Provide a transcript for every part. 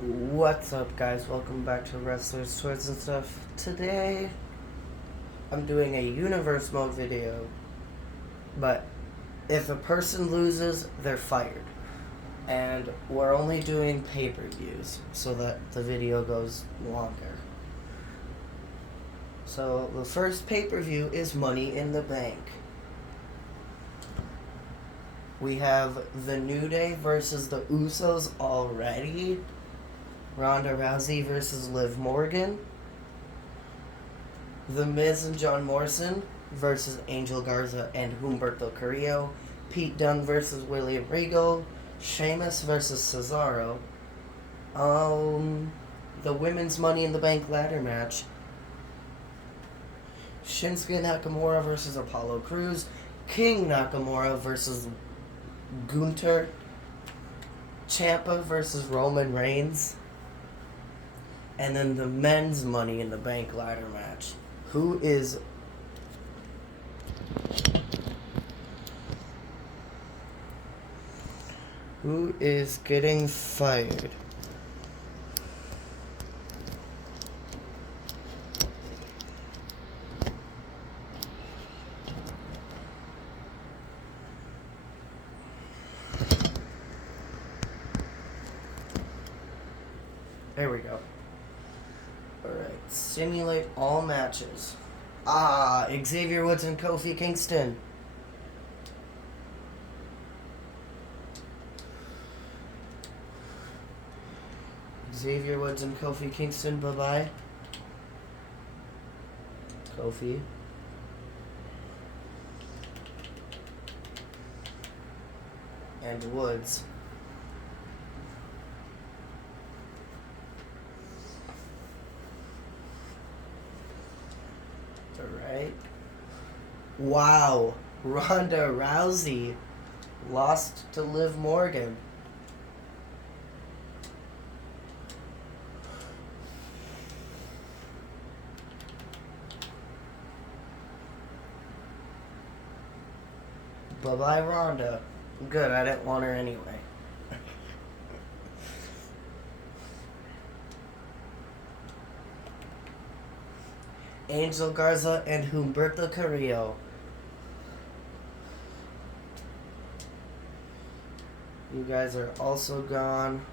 What's up, guys? Welcome back to Wrestlers, Swords, and Stuff. Today, I'm doing a universe mode video, but if a person loses, they're fired. And we're only doing pay-per-views so that the video goes longer. So, the first pay-per-view is Money in the Bank. We have The New Day versus the Usos already. Ronda Rousey versus Liv Morgan. The Miz and John Morrison versus Angel Garza and Humberto Carrillo. Pete Dunne versus William Regal. Sheamus versus Cesaro. The Women's Money in the Bank ladder match. Shinsuke Nakamura versus Apollo Crews. King Nakamura versus Gunther. Ciampa versus Roman Reigns. And then the men's Money in the Bank ladder match. Who is getting fired? There we go. Alright, simulate all matches. Xavier Woods and Kofi Kingston. Xavier Woods and Kofi Kingston, bye-bye. Kofi. And Woods. Alright. Wow. Ronda Rousey lost to Liv Morgan. Bye-bye, Ronda. Good, I didn't want her anyway. Angel Garza and Humberto Carrillo. You guys are also gone.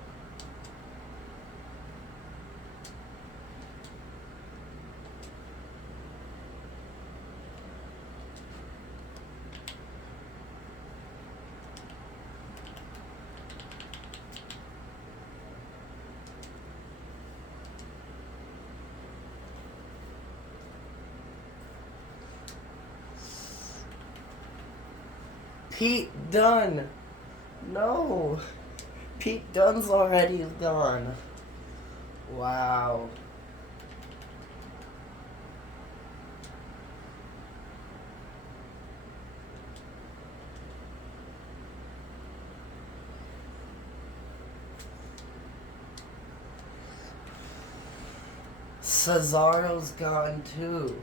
Pete Dunne. No. Pete Dunne's already gone. Wow. Cesaro's gone too.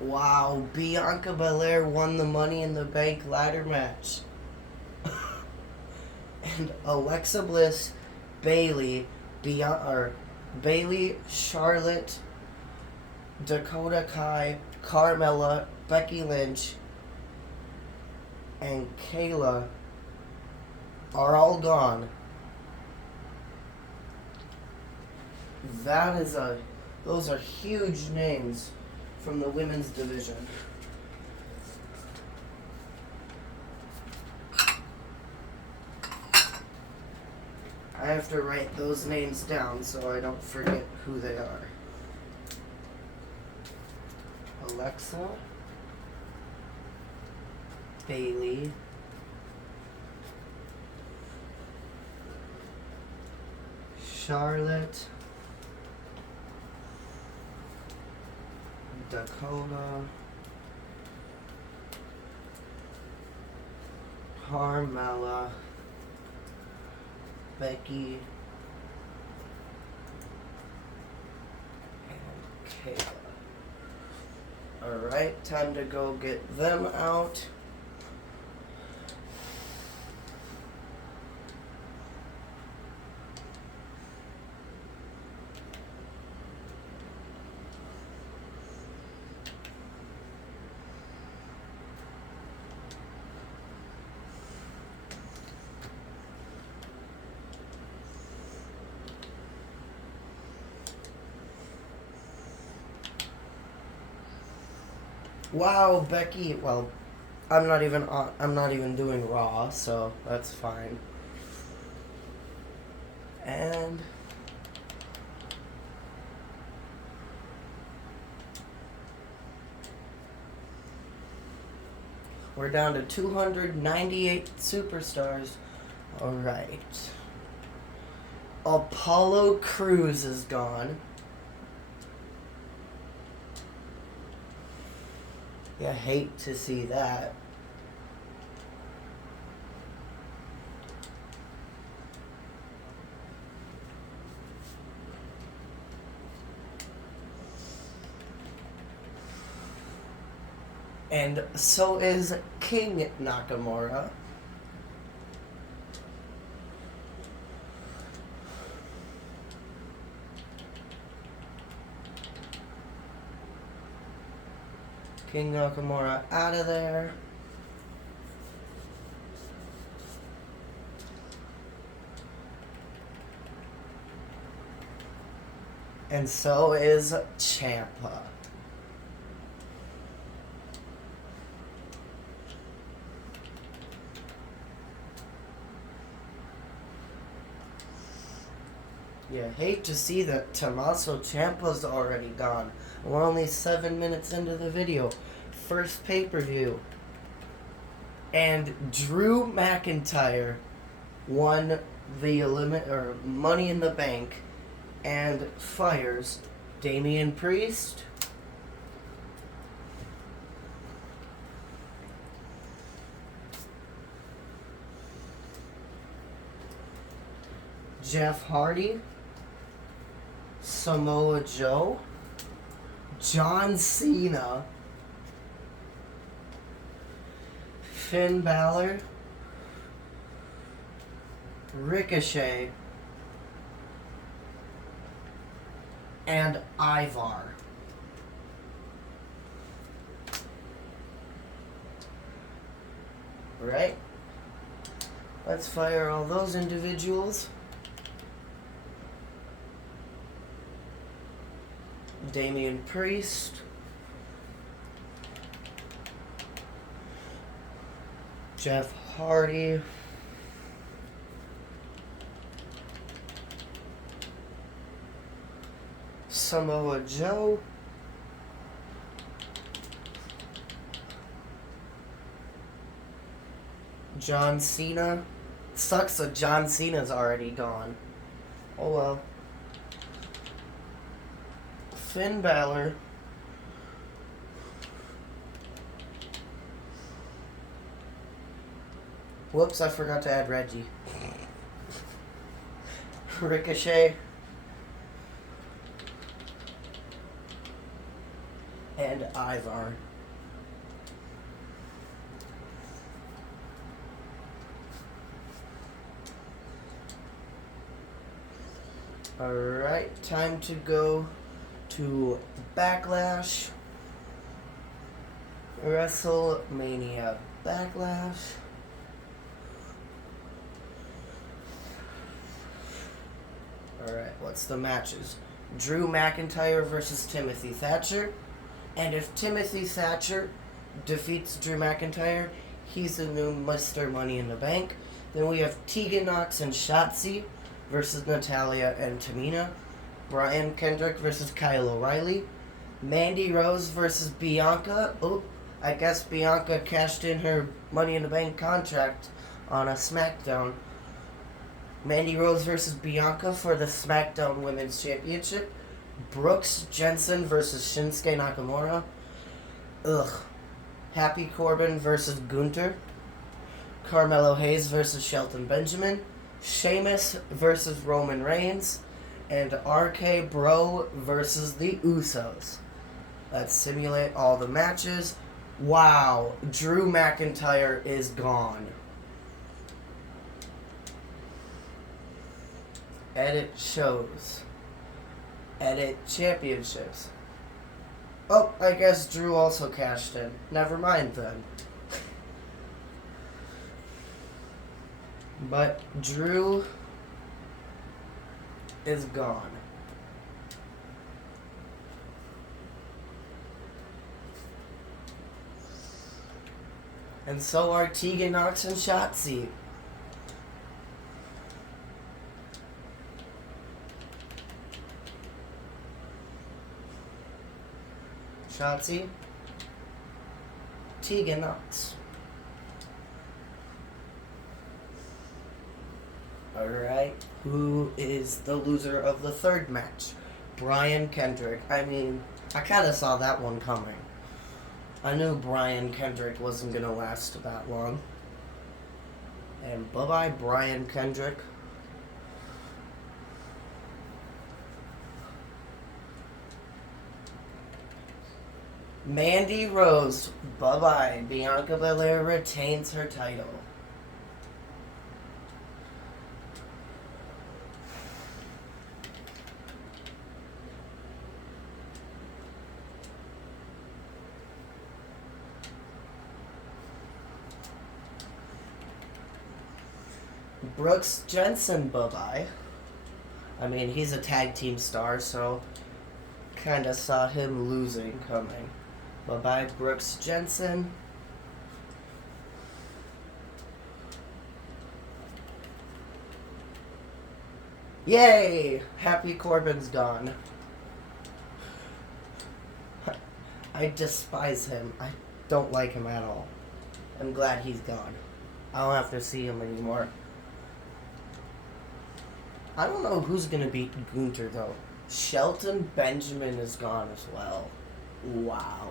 Wow, Bianca Belair won the Money in the Bank ladder match. And Alexa Bliss, Bayley, Charlotte, Dakota Kai, Carmella, Becky Lynch, and Kayla are all gone. Those are huge names from the women's division. I have to write those names down so I don't forget who they are. Alexa, Bayley, Charlotte, Dakota, Carmella, Becky, and Kayla. Alright, time to go get them out. Wow, Becky. Well, I'm not even doing Raw, so that's fine. And we're down to 298 superstars. All right. Apollo Crews is gone. Yeah, hate to see that. And so is King Nakamura. King Nakamura out of there. And so is Ciampa. Yeah, hate to see that Tommaso Ciampa's already gone. We're only 7 minutes into the video. First pay-per-view. And Drew McIntyre won the Money in the Bank and fires Damian Priest, Jeff Hardy, Samoa Joe, John Cena, Finn Balor, Ricochet, and Ivar. Right? Let's fire all those individuals. Damian Priest, Jeff Hardy, Samoa Joe, John Cena. Sucks that John Cena's already gone. Oh well. Finn Balor, whoops, I forgot to add Reggie. Ricochet, and Ivar. Alright, time to go to Backlash. WrestleMania Backlash. Alright, what's the matches? Drew McIntyre versus Timothy Thatcher. And if Timothy Thatcher defeats Drew McIntyre, he's the new Mr. Money in the Bank. Then we have Tegan Nox and Shotzi versus Natalya and Tamina. Brian Kendrick versus Kyle O'Reilly. Mandy Rose versus Bianca. Oh, I guess Bianca cashed in her Money in the Bank contract on a SmackDown. Mandy Rose versus Bianca for the SmackDown Women's Championship. Brooks Jensen versus Shinsuke Nakamura. Happy Corbin versus Gunther. Carmelo Hayes versus Shelton Benjamin, Sheamus versus Roman Reigns, and RK Bro versus the Usos. Let's simulate all the matches. Wow, Drew McIntyre is gone. Edit shows. Edit championships. Oh, I guess Drew also cashed in. Never mind then. But Drew is gone. And so are Tegan Knox and Shotzi. Shotzi, Tegan Knox. Alright, who is the loser of the third match? Brian Kendrick. I mean, I kind of saw that one coming. I knew Brian Kendrick wasn't going to last that long. And bye-bye, Brian Kendrick. Mandy Rose, bye-bye. Bianca Belair retains her title. Brooks Jensen, bye-bye. I mean, he's a tag team star, so kind of saw him losing coming. Bye-bye, Brooks Jensen. Yay! Happy Corbin's gone. I despise him. I don't like him at all. I'm glad he's gone. I don't have to see him anymore. I don't know who's going to beat Gunther, though. Shelton Benjamin is gone as well. Wow.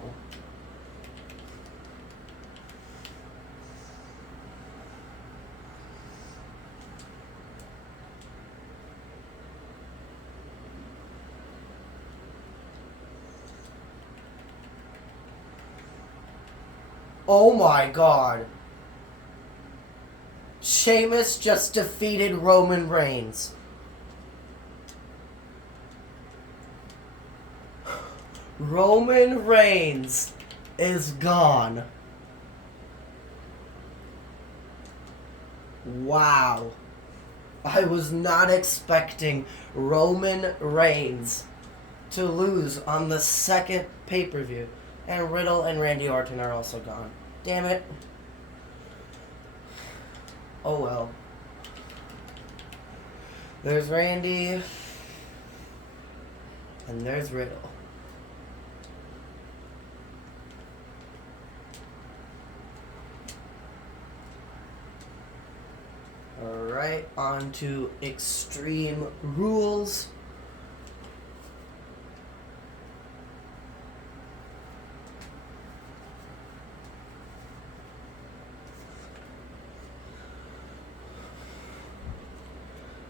Oh my god. Sheamus just defeated Roman Reigns. Roman Reigns is gone. Wow. I was not expecting Roman Reigns to lose on the second pay-per-view. And Riddle and Randy Orton are also gone. Damn it. Oh well. There's Randy. And there's Riddle. Alright, on to Extreme Rules.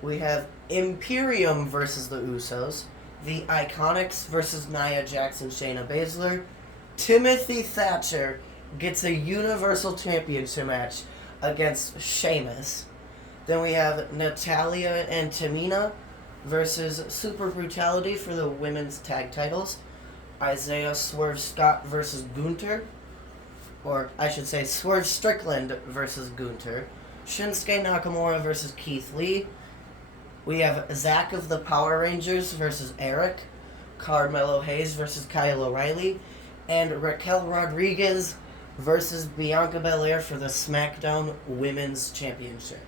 We have Imperium versus the Usos, the Iconics versus Nia Jax and Shayna Baszler. Timothy Thatcher gets a Universal Championship match against Sheamus. Then we have Natalya and Tamina versus Super Brutality for the women's tag titles. Isaiah Swerve Scott versus Gunther. Or I should say Swerve Strickland versus Gunther. Shinsuke Nakamura versus Keith Lee. We have Zack of the Power Rangers versus Eric. Carmelo Hayes versus Kyle O'Reilly. And Raquel Rodriguez versus Bianca Belair for the SmackDown Women's Championship.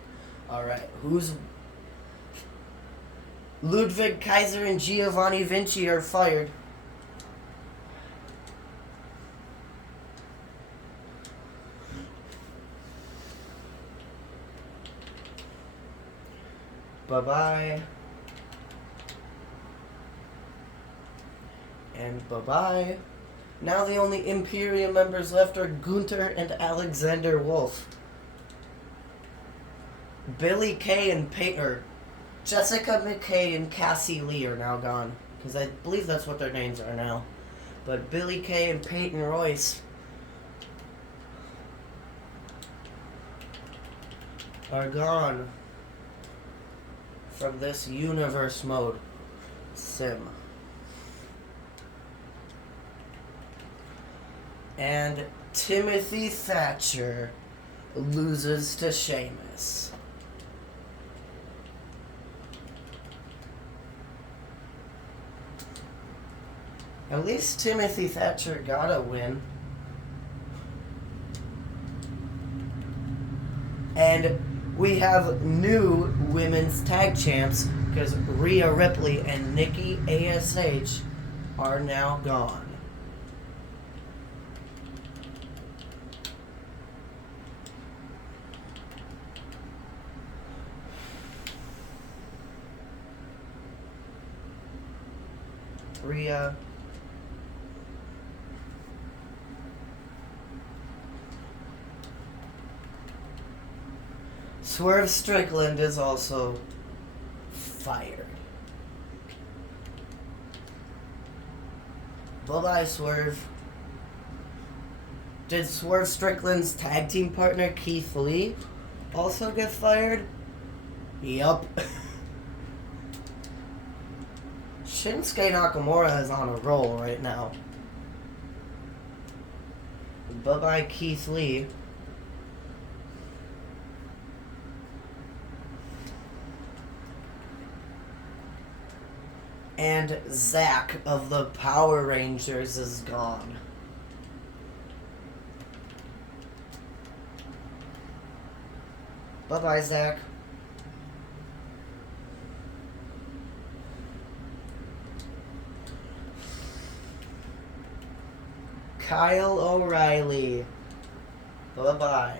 Alright, who's... Ludwig Kaiser and Giovanni Vinci are fired. Bye-bye. And bye-bye. Now the only Imperium members left are Gunther and Alexander Wolf. Billy Kay and Jessica McKay and Cassie Lee are now gone. Because I believe that's what their names are now. But Billy Kay and Peyton Royce are gone from this universe mode sim. And Timothy Thatcher loses to Sheamus. At least Timothy Thatcher got a win. And we have new women's tag champs because Rhea Ripley and Nikki ASH are now gone. Rhea. Swerve Strickland is also fired. Bye-bye, Swerve. Did Swerve Strickland's tag team partner, Keith Lee, also get fired? Yup. Shinsuke Nakamura is on a roll right now. Bye-bye, Keith Lee. And Zack of the Power Rangers is gone. Bye-bye, Zack. Kyle O'Reilly. Bye-bye.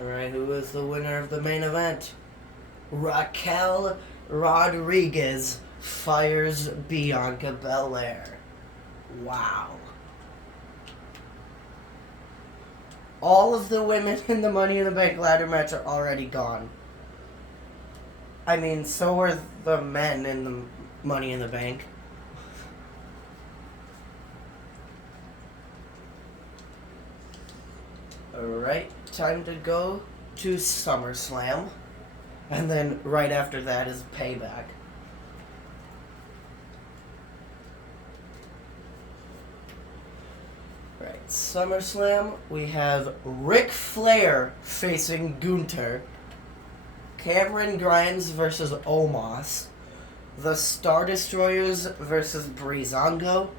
Alright, who is the winner of the main event? Raquel Rodriguez fires Bianca Belair. Wow. All of the women in the Money in the Bank ladder match are already gone. I mean, so are the men in the Money in the Bank. Alright, time to go to SummerSlam. And then right after that is Payback. Right, SummerSlam, we have Ric Flair facing Gunther, Cameron Grimes versus Omos, the Star Destroyers versus Breezango,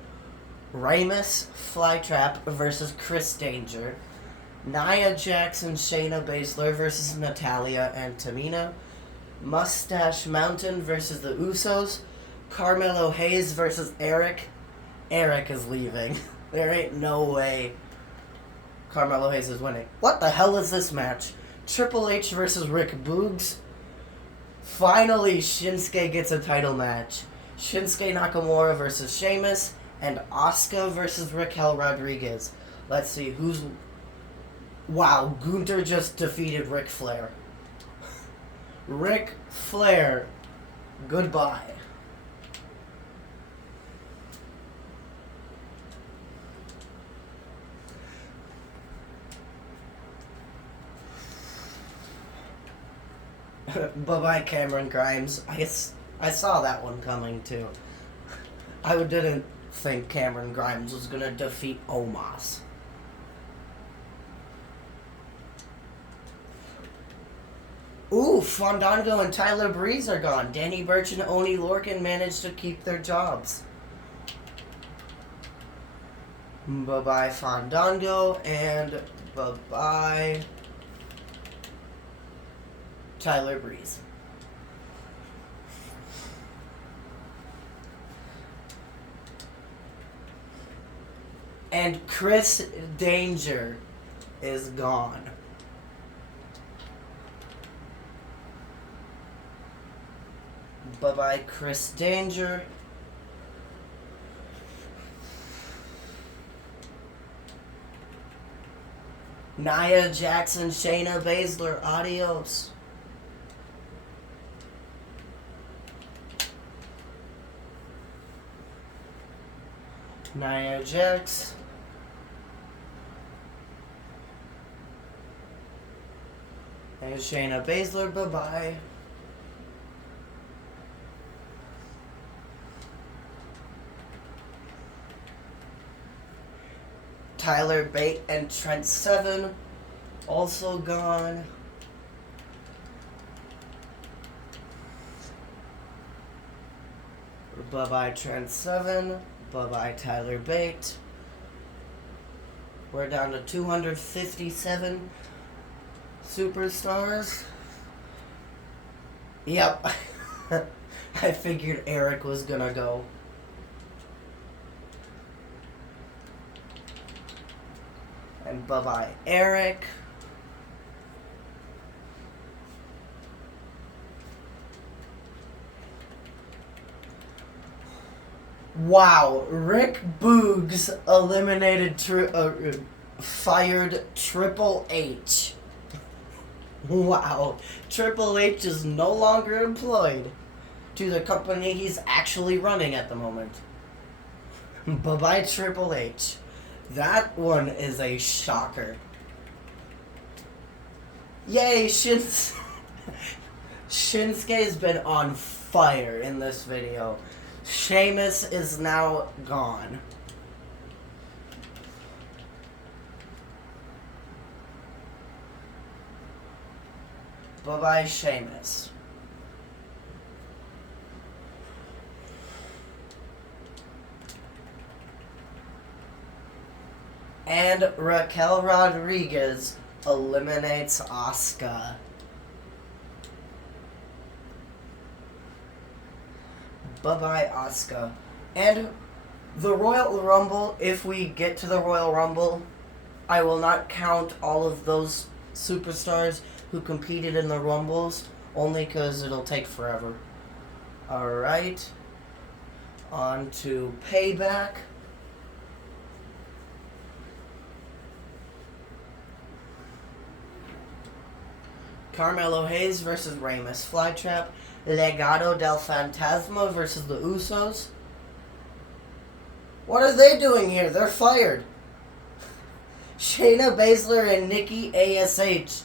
Ramus Flytrap versus Chris Danger, Nia Jax and Shayna Baszler versus Natalya and Tamina, Mustache Mountain versus the Usos, Carmelo Hayes versus Eric. Eric is leaving. There ain't no way Carmelo Hayes is winning. What the hell is this match? Triple H versus Rick Boogs. Finally, Shinsuke gets a title match. Shinsuke Nakamura versus Sheamus, and Asuka versus Raquel Rodriguez. Let's see who's... Wow, Gunther just defeated Ric Flair. Ric Flair, goodbye. Bye-bye, Cameron Grimes. I saw that one coming, too. I didn't think Cameron Grimes was going to defeat Omos. Ooh, Fandango and Tyler Breeze are gone. Danny Burch and Oney Lorcan managed to keep their jobs. Bye-bye, Fandango, and bye-bye, Tyler Breeze. And Chris Danger is gone. Bye-bye, Chris Danger. Nia Jackson, Shayna Baszler, adios. Nia Jax. And Shayna Baszler, bye-bye. Tyler Bate and Trent Seven, also gone. Bye-bye Trent Seven, bye-bye Tyler Bate. We're down to 257 superstars. Yep. I figured Eric was gonna go. And bye-bye Eric. Wow, Rick Boogs eliminated, fired Triple H. Wow, Triple H is no longer employed to the company he's actually running at the moment. Bye-bye Triple H. That one is a shocker. Yay, Shinsuke's been on fire in this video. Sheamus is now gone. Bye-bye, Sheamus. And Raquel Rodriguez eliminates Asuka. Bye-bye, Asuka. And the Royal Rumble, if we get to the Royal Rumble, I will not count all of those superstars who competed in the Rumbles, only because it'll take forever. Alright. On to Payback. Carmelo Hayes versus Reyes Flytrap. Legado del Fantasma versus the Usos. What are they doing here? They're fired. Shayna Baszler and Nikki ASH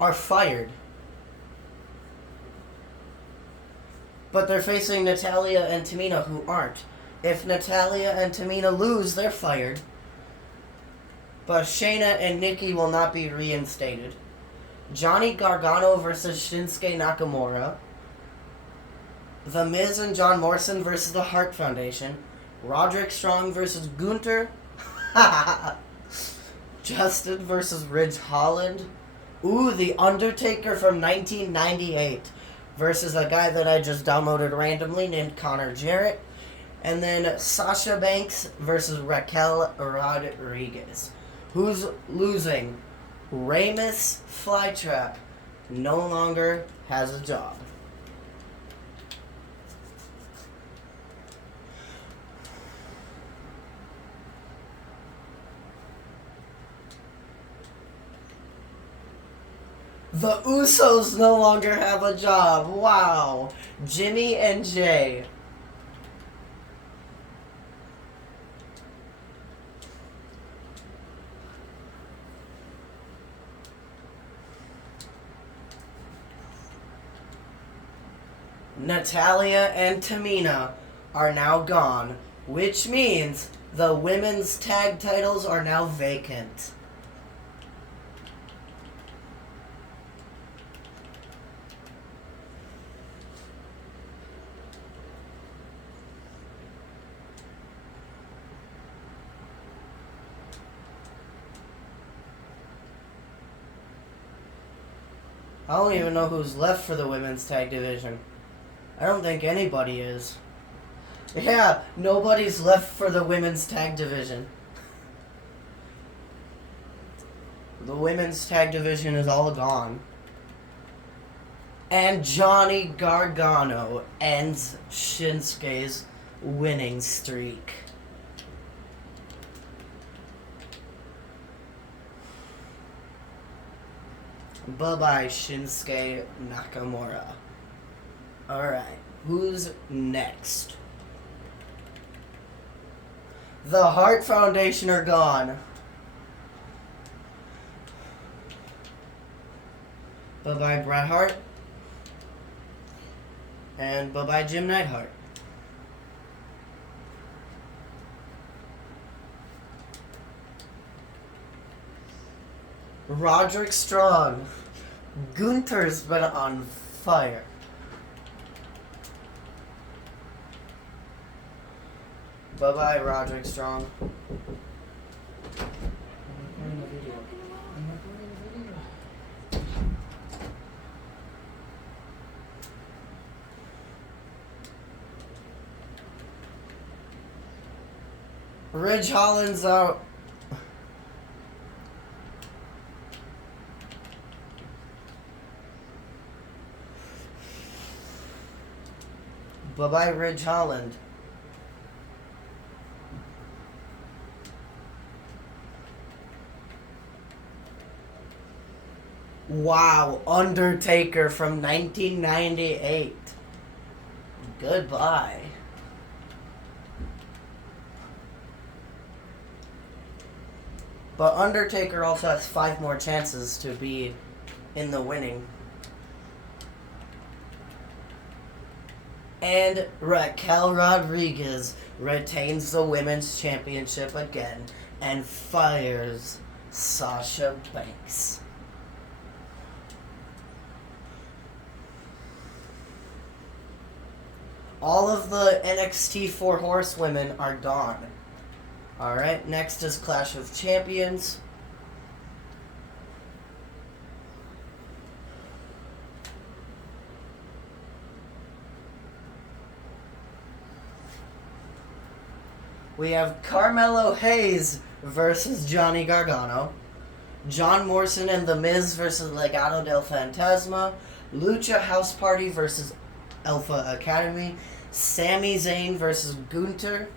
are fired. But they're facing Natalya and Tamina, who aren't. If Natalya and Tamina lose, they're fired. But Shayna and Nikki will not be reinstated. Johnny Gargano versus Shinsuke Nakamura. The Miz and John Morrison versus the Hart Foundation. Roderick Strong versus Gunther. Justin versus Ridge Holland. Ooh, The Undertaker from 1998 versus a guy that I just downloaded randomly named Connor Jarrett. And then Sasha Banks versus Raquel Rodriguez. Who's losing? Reyes Flytrap no longer has a job. The Usos no longer have a job. Wow. Jimmy and Jay. Natalya and Tamina are now gone, which means the women's tag titles are now vacant. I don't even know who's left for the women's tag division. I don't think anybody is. Yeah, nobody's left for the women's tag division. The women's tag division is all gone. And Johnny Gargano ends Shinsuke's winning streak. Bye-bye, Shinsuke Nakamura. Alright, who's next? The Hart Foundation are gone. Bye-bye, Bret Hart. And bye-bye, Jim Neidhart. Roderick Strong. Gunther's been on fire. Bye-bye, Roderick Strong. Ridge Holland's out. Bye-bye, Ridge Holland. Wow, Undertaker from 1998. Goodbye. But Undertaker also has 5 more chances to be in the winning. And Raquel Rodriguez retains the Women's Championship again and fires Sasha Banks. All of the NXT 4 Horsewomen are gone. Alright, next is Clash of Champions. We have Carmelo Hayes versus Johnny Gargano. John Morrison and The Miz versus Legado del Fantasma. Lucha House Party versus Alpha Academy. Sami Zayn versus Gunther.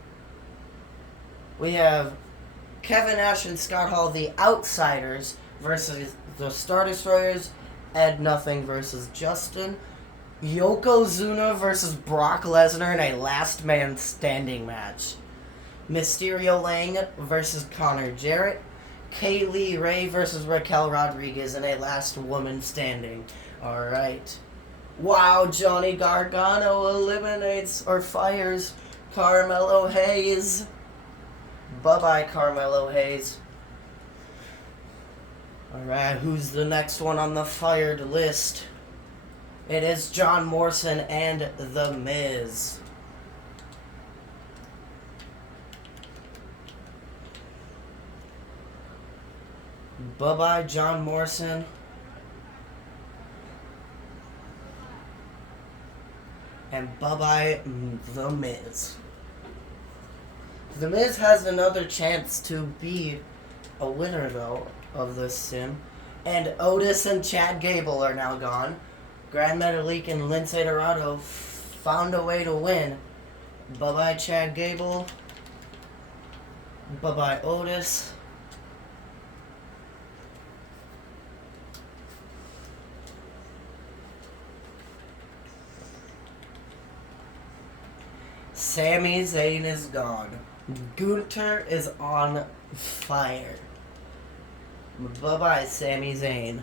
We have Kevin Nash and Scott Hall, the Outsiders, versus the Star Destroyers. Ed Nothing versus Justin. Yokozuna versus Brock Lesnar in a last man standing match. Mysterio Lang versus Connor Jarrett. Kaylee Ray versus Raquel Rodriguez in a last woman standing. Alright. Wow, Johnny Gargano eliminates or fires Carmelo Hayes. Bye-bye, Carmelo Hayes. Alright, who's the next one on the fired list? It is John Morrison and The Miz. Bye-bye, John Morrison. And bye-bye, The Miz. The Miz has another chance to be a winner, though, of this sim. And Otis and Chad Gable are now gone. Grand Metalik and Lince Dorado found a way to win. Bye-bye, Chad Gable. Bye-bye, Otis. Sami Zayn is gone. Gunther is on fire. Bye-bye, Sami Zayn.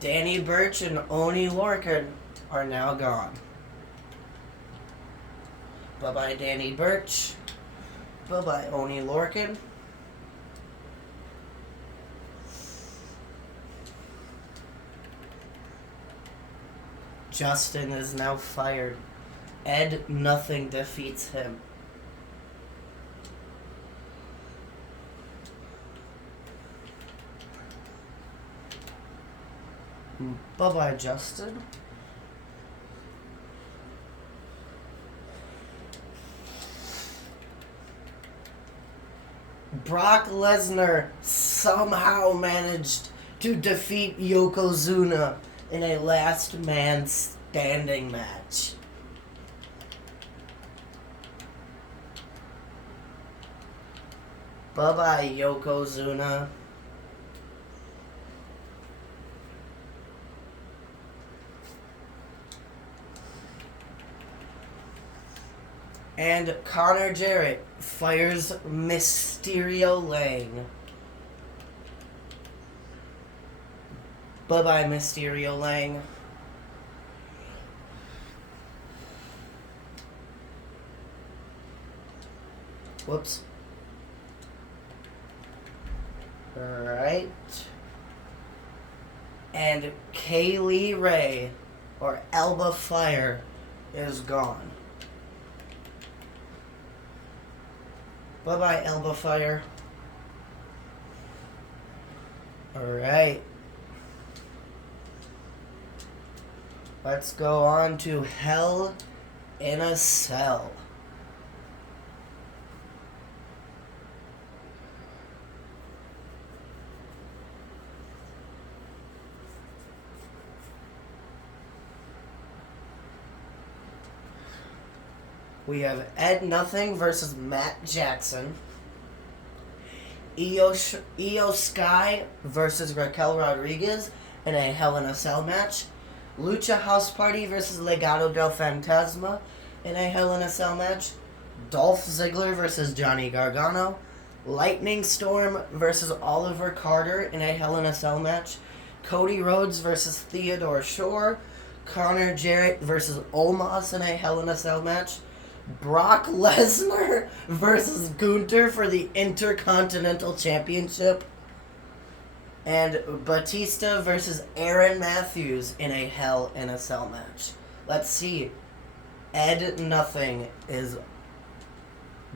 Danny Burch and Oney Lorcan are now gone. Bye-bye, Danny Burch. Bye-bye, Oney Lorcan. Justin is now fired. Ed Nothing defeats him. Bye-bye, Justin. Brock Lesnar somehow managed to defeat Yokozuna in a last man standing match. Bye-bye, Yokozuna. And Connor Jarrett fires Mysterio Lang. Bye-bye, Mysterio Lang. Whoops. Alright. And Kaylee Ray, or Elba Fire, is gone. Bye-bye, Elba Fire. Alright. Let's go on to Hell in a Cell. We have Ed Nothing versus Matt Jackson. Io Sky versus Raquel Rodriguez in a Hell in a Cell match. Lucha House Party versus Legado del Fantasma in a Hell in a Cell match. Dolph Ziggler versus Johnny Gargano. Lightning Storm versus Oliver Carter in a Hell in a Cell match. Cody Rhodes versus Theodore Shore. Connor Jarrett versus Omos in a Hell in a Cell match. Brock Lesnar versus Gunther for the Intercontinental Championship. And Batista versus Aaron Matthews in a Hell in a Cell match. Let's see. Ed Nothing is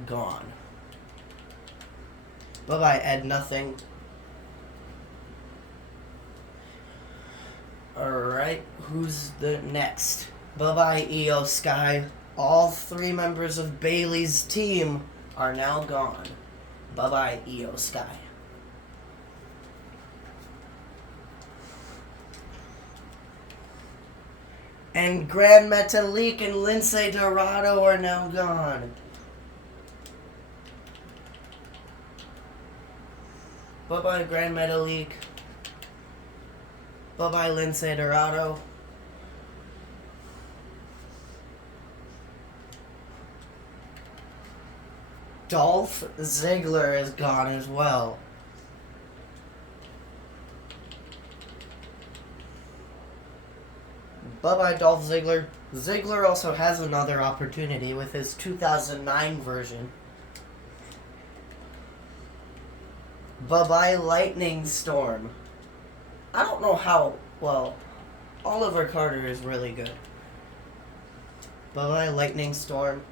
gone. Bye-bye, Ed Nothing. Alright, who's the next? Bye-bye, Io Sky. All three members of Bayley's team are now gone. Bye-bye, Io Sky. And Grand Metalik and Lince Dorado are now gone. Bye-bye, Grand Metalik. Bye-bye, Lince Dorado. Dolph Ziggler is gone as well. Bye-bye, Dolph Ziggler. Ziggler also has another opportunity with his 2009 version. Bye-bye, Lightning Storm. I don't know how, well, Oliver Carter is really good. Bye-bye, Lightning Storm.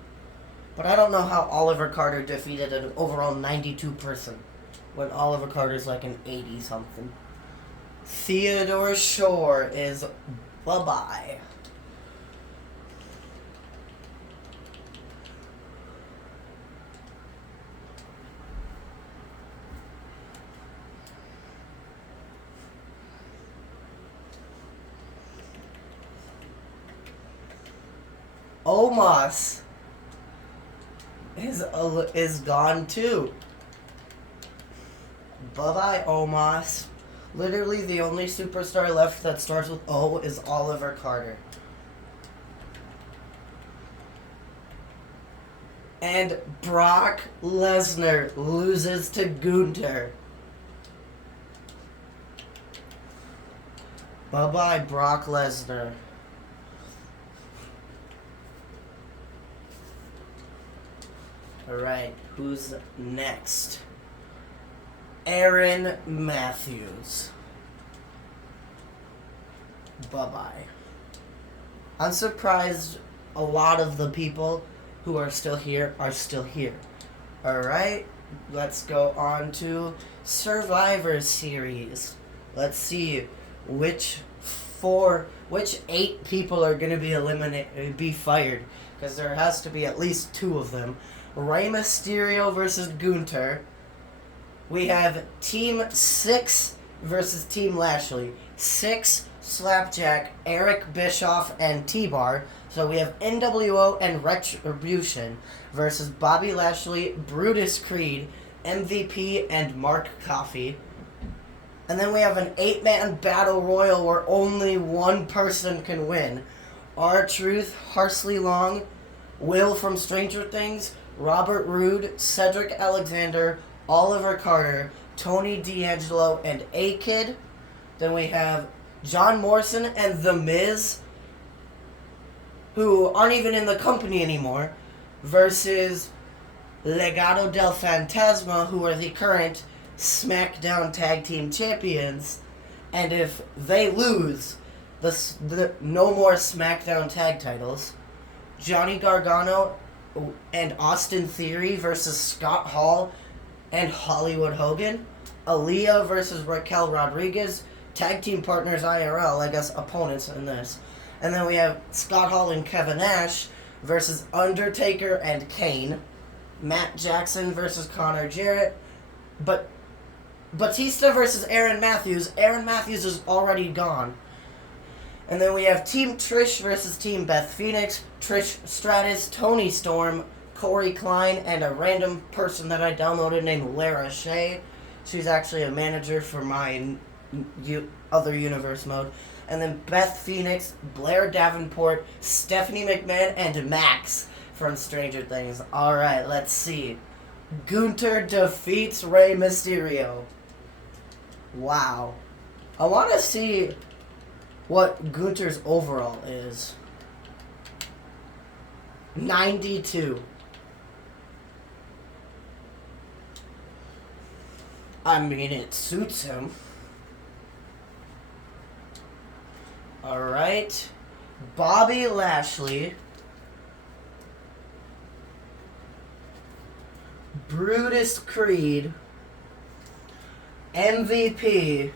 But I don't know how Oliver Carter defeated an overall 92 person when Oliver Carter's like an 80-something. Theodore Shore is bye-bye. Omos is gone too. Bye-bye, Omos. Literally the only superstar left that starts with O is Oliver Carter. And Brock Lesnar loses to Gunther. Bye-bye, Brock Lesnar. Alright, who's next? Aaron Matthews. Bye-bye. I'm surprised a lot of the people who are still here are still here. Alright, let's go on to Survivor Series. Let's see which 8 people are going to be fired, because there has to be at least 2 of them. Rey Mysterio versus Gunther. We have Team 6 versus Team Lashley. 6, Slapjack, Eric Bischoff, and T-Bar. So we have NWO and Retribution versus Bobby Lashley, Brutus Creed, MVP, and Mark Coffey. And then we have an 8-man battle royal where only one person can win. R-Truth, Harsley Long, Will from Stranger Things, Robert Roode, Cedric Alexander, Oliver Carter, Tony D'Angelo, and A-Kid. Then we have John Morrison and The Miz, who aren't even in the company anymore, versus Legado del Fantasma, who are the current SmackDown Tag Team Champions. And if they lose, no more SmackDown Tag titles. Johnny Gargano and Austin Theory versus Scott Hall and Hollywood Hogan. Aaliyah versus Raquel Rodriguez. Tag team partners IRL, I guess opponents in this. And then we have Scott Hall and Kevin Nash versus Undertaker and Kane. Matt Jackson versus Connor Jarrett. But Batista versus Aaron Matthews. Aaron Matthews is already gone. And then we have Team Trish versus Team Beth Phoenix. Trish Stratus, Tony Storm, Corey Klein, and a random person that I downloaded named Lara Shea. She's actually a manager for my other universe mode. And then Beth Phoenix, Blair Davenport, Stephanie McMahon, and Max from Stranger Things. Alright, let's see. Gunther defeats Rey Mysterio. Wow. I want to see what Gunther's overall is. 92. I mean, it suits him. Alright. Bobby Lashley. Brutus Creed. MVP.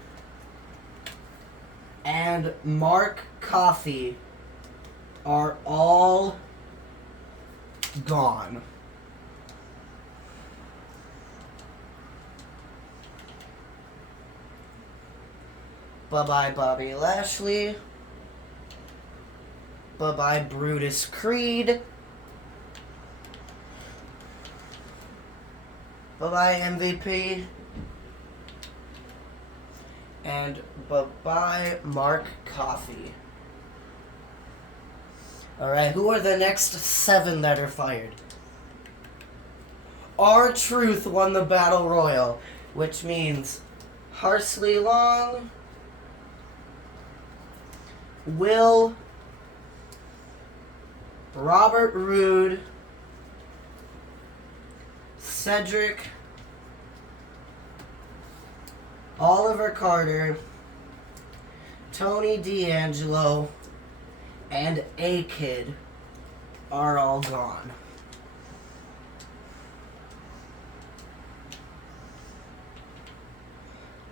And Mark Coffey are all gone. Bye-bye, Bobby Lashley. Bye-bye, Brutus Creed. Bye-bye, MVP. And bye-bye, Mark Coffey. Alright, who are the next 7 that are fired? R-Truth won the Battle Royal, which means Harsley Long, Will, Robert Roode, Cedric, Oliver Carter, Tony D'Angelo, and A-Kid are all gone.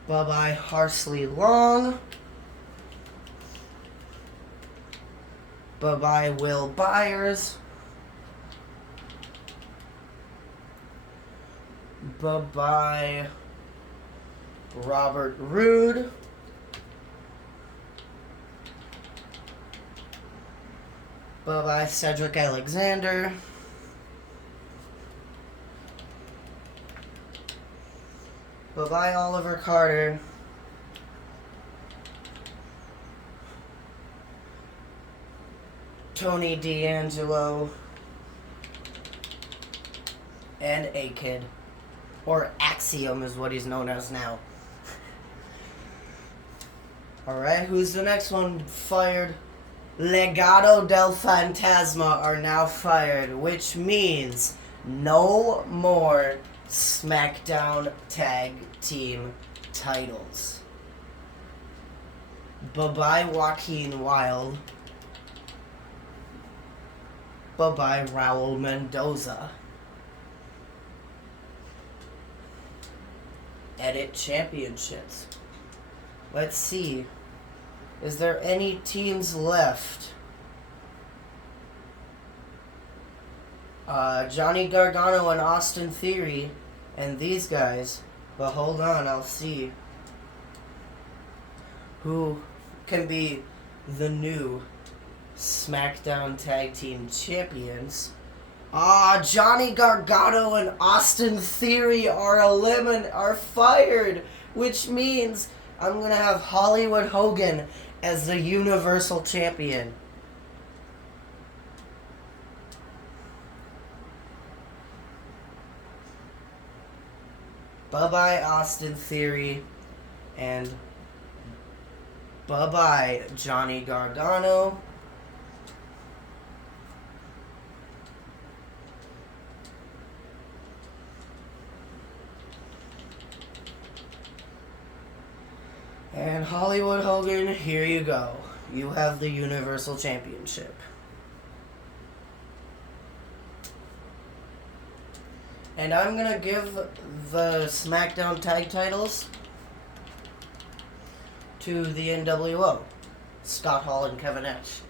Bye-bye, Harsley Long. Bye-bye, Will Byers. Bye-bye, Robert Roode. Bye-bye, Cedric Alexander. Bye-bye, Oliver Carter. Tony D'Angelo. And A-Kid. Or Axiom is what he's known as now. Alright, who's the next one fired? Legado del Fantasma are now fired, which means no more SmackDown Tag Team titles. Bye-bye, Joaquin Wilde. Bye-bye, Raul Mendoza. Edit championships. Let's see. Is there any teams left? Johnny Gargano and Austin Theory and these guys. But hold on, I'll see who can be the new SmackDown Tag Team Champions. Johnny Gargano and Austin Theory are fired, which means I'm gonna have Hollywood Hogan as the Universal Champion. Bye-bye, Austin Theory, and bye-bye, Johnny Gargano. And Hollywood Hogan, here you go. You have the Universal Championship. And I'm going to give the SmackDown Tag Titles to the NWO. Scott Hall and Kevin Nash.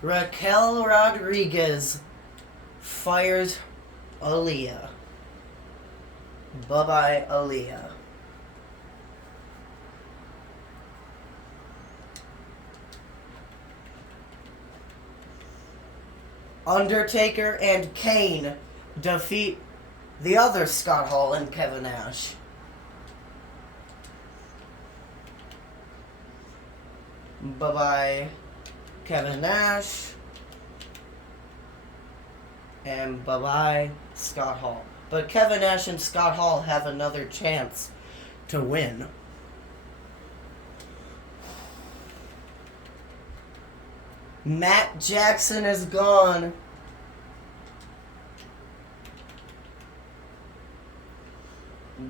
Raquel Rodriguez fires Aaliyah. Bye-bye, Aaliyah. Undertaker and Kane defeat the other Scott Hall and Kevin Nash. Bye-bye, Kevin Nash. And bye-bye, Scott Hall. But Kevin Nash and Scott Hall have another chance to win. Matt Jackson is gone.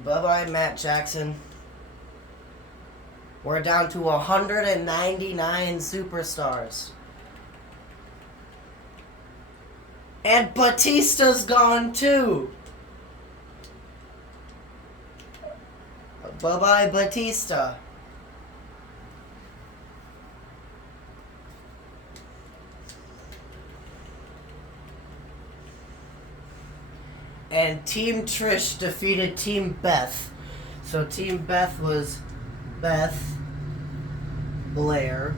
Bye-bye, Matt Jackson. We're down to 199 superstars. And Batista's gone too. Bye-bye, Batista. And Team Trish defeated Team Beth. So Team Beth was Beth, Blair,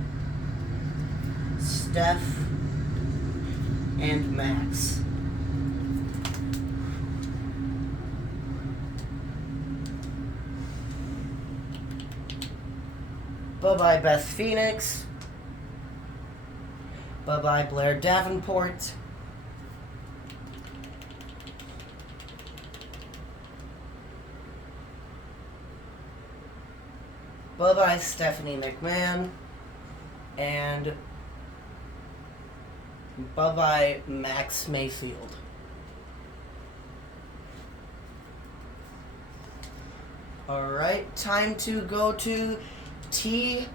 Steph, and Max. Bye-bye, Beth Phoenix. Bye-bye, Blair Davenport. Bye-bye, Stephanie McMahon. And bye-bye, Max Mayfield. Alright, time to go to TLC.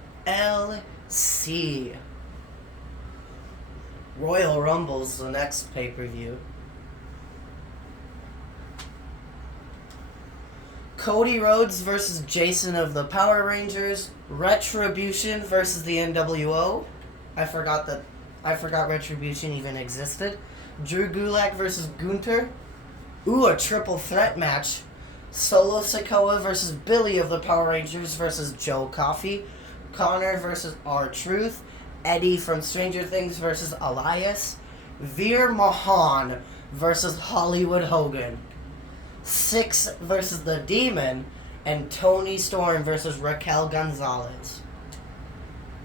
Royal Rumble's the next pay-per-view. Cody Rhodes versus Jason of the Power Rangers. Retribution versus the NWO. I forgot Retribution even existed. Drew Gulak versus Gunther. Ooh, a triple threat match. Solo Sikoa versus Billy of the Power Rangers versus Joe Coffey. Connor versus R-Truth. Eddie from Stranger Things versus Elias. Veer Mahan versus Hollywood Hogan. Six versus the Demon. And Tony Storm versus Raquel Gonzalez.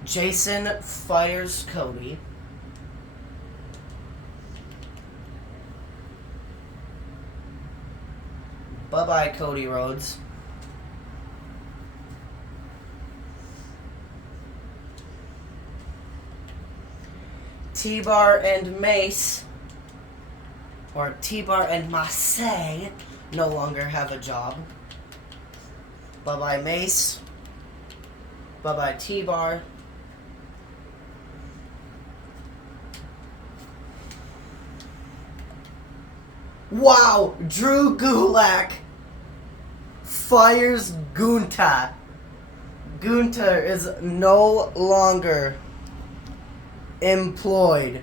Jason fires Cody. Bye-bye, Cody Rhodes. T-Bar and Mace, or T-Bar and Marseille, no longer have a job. Bye-bye, Mace. Bye-bye, T-Bar. Wow! Drew Gulak fires Gunther. Gunther is no longer employed.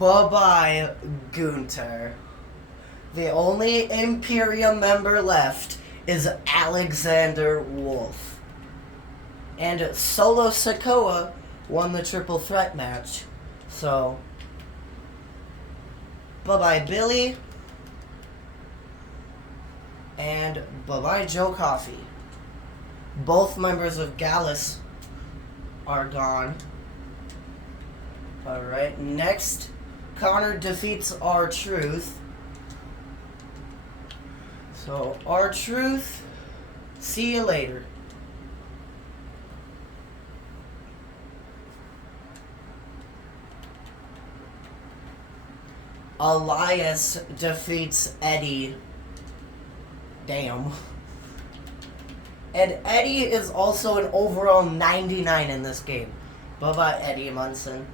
Bye-bye, Gunther. The only Imperium member left is Alexander Wolf. And Solo Sikoa won the triple threat match. So, bye-bye, Billy. And bye-bye, Joe Coffey. Both members of Gallus are gone. Alright, next, Connor defeats R-Truth. So, R-Truth, see you later. Elias defeats Eddie. Damn. And Eddie is also an overall 99 in this game. Bye-bye, Eddie Munson.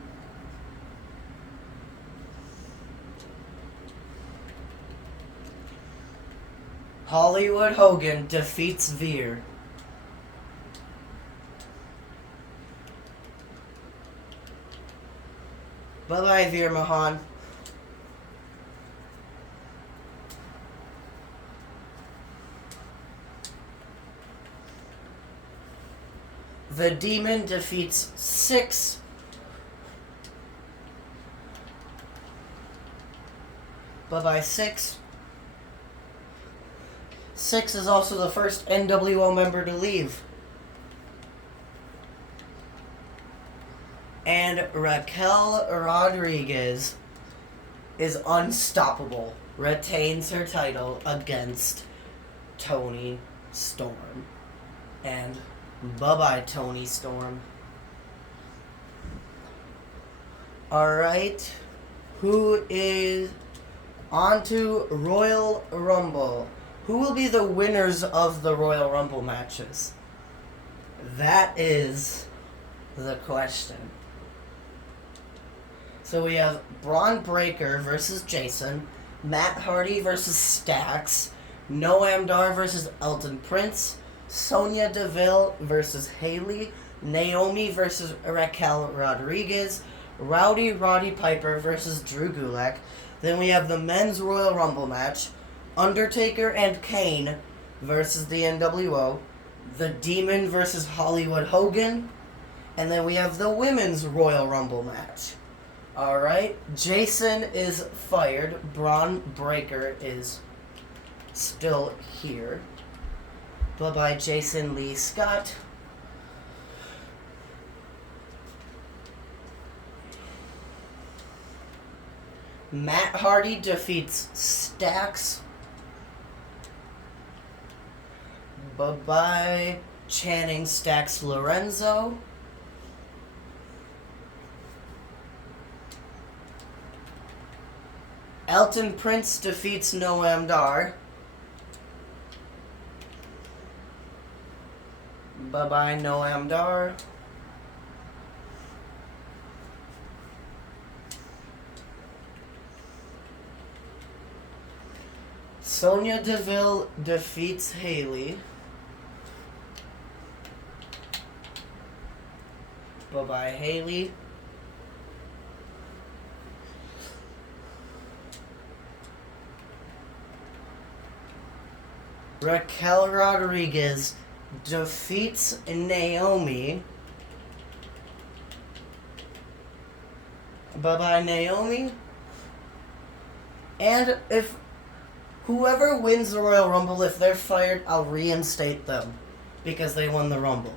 Hollywood Hogan defeats Veer. Bye-bye, Veer Mahan. The Demon defeats Six. Bye-bye, Six. Six is also the first NWO member to leave. And Raquel Rodriguez is unstoppable. Retains her title against Toni Storm. And bye-bye, Toni Storm. Alright. Who is on to Royal Rumble? Who will be the winners of the Royal Rumble matches? That is the question. So we have Braun Breaker versus Jason, Matt Hardy versus Stax, Noam Dar versus Elton Prince, Sonya Deville versus Haley, Naomi versus Raquel Rodriguez, Rowdy Roddy Piper versus Drew Gulak. Then we have the Men's Royal Rumble match, Undertaker and Kane versus the NWO, the Demon versus Hollywood Hogan, and then we have the Women's Royal Rumble match. Alright, Jason is fired, Braun Breaker is still here. Bye-bye, Jason Lee Scott. Matt Hardy defeats Stax. Bye-bye, Channing Stax Lorenzo. Elton Prince defeats Noam Dar. Bye-bye, Noam Dar. Sonya Deville defeats Haley. Bye-bye, Haley. Raquel Rodriguez defeats Naomi. Bye-bye, Naomi. And if whoever wins the Royal Rumble, if they're fired, I'll reinstate them because they won the Rumble.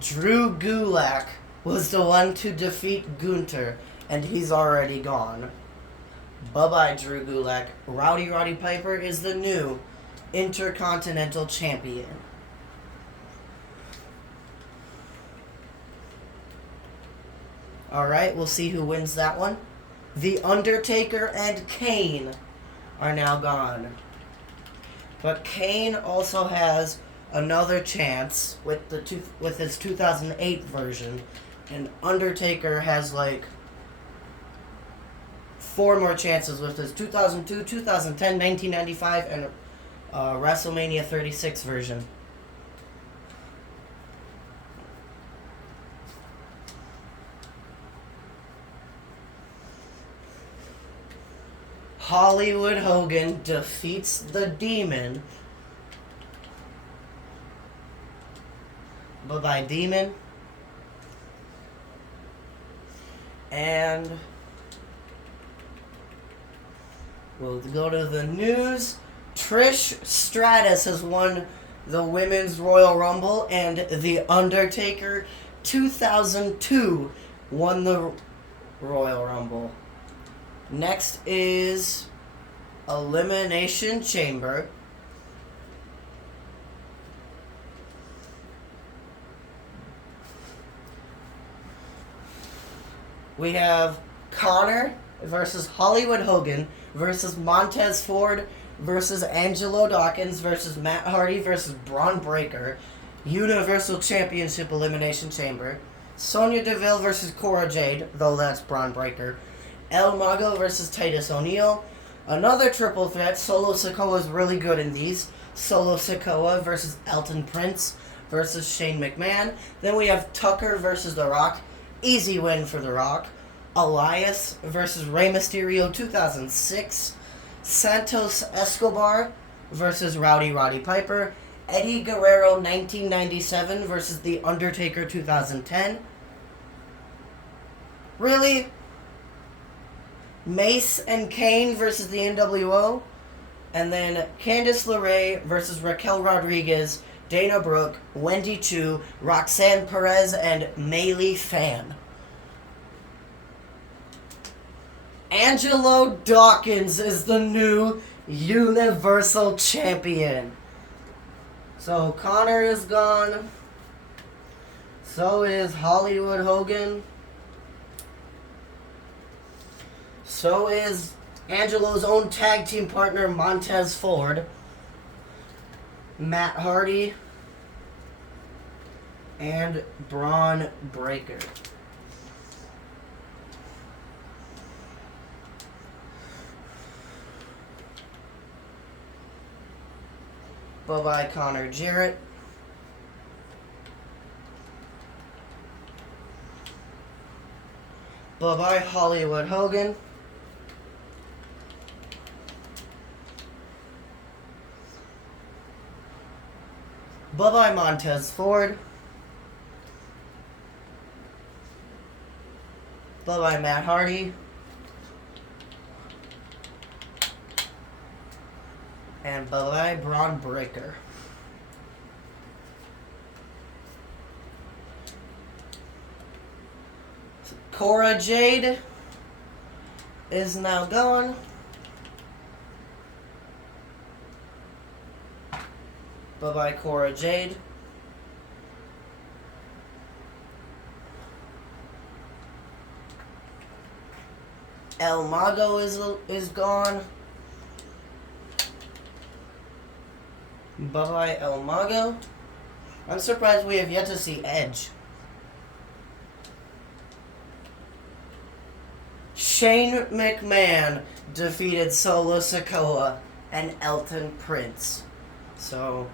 Drew Gulak was the one to defeat Gunther, and he's already gone. Bye-bye, Drew Gulak. Rowdy Roddy Piper is the new Intercontinental Champion. Alright, we'll see who wins that one. The Undertaker and Kane are now gone. But Kane also has another chance with his 2008 version. And Undertaker has like 4 more chances with his 2002, 2010, 1995, and WrestleMania 36 version. Hollywood Hogan defeats the Demon. Bye-bye, Demon. And we'll go to the news. Trish Stratus has won the Women's Royal Rumble, and The Undertaker 2002 won the Royal Rumble. Next is Elimination Chamber. We have Connor versus Hollywood Hogan versus Montez Ford versus Angelo Dawkins versus Matt Hardy versus Braun Breaker. Universal Championship Elimination Chamber. Sonya Deville versus Cora Jade, though that's Braun Breaker. El Mago versus Titus O'Neil. Another triple threat. Solo Sikoa is really good in these. Solo Sikoa versus Elton Prince versus Shane McMahon. Then we have Tucker versus The Rock. Easy win for The Rock. Elias versus Rey Mysterio 2006. Santos Escobar versus Rowdy Roddy Piper. Eddie Guerrero 1997 versus The Undertaker 2010. Really? Mace and Kane versus the NWO. And then Candice LeRae versus Raquel Rodriguez, Dana Brooke, Wendy Chu, Roxanne Perez, and Maylee Fan. Angelo Dawkins is the new Universal Champion. So Connor is gone. So is Hollywood Hogan. So is Angelo's own tag team partner Montez Ford. Matt Hardy. And Braun Breaker. Bye-bye, Connor Jarrett. Bye-bye, Hollywood Hogan. Bye-bye, Montez Ford. Bye-bye, Matt Hardy. And bye-bye, Braun Breaker. Cora Jade is now gone. Bye-bye, Cora Jade. El Mago is gone. Bye-bye, El Mago. I'm surprised we have yet to see Edge. Shane McMahon defeated Solo Sikoa and Elton Prince. So,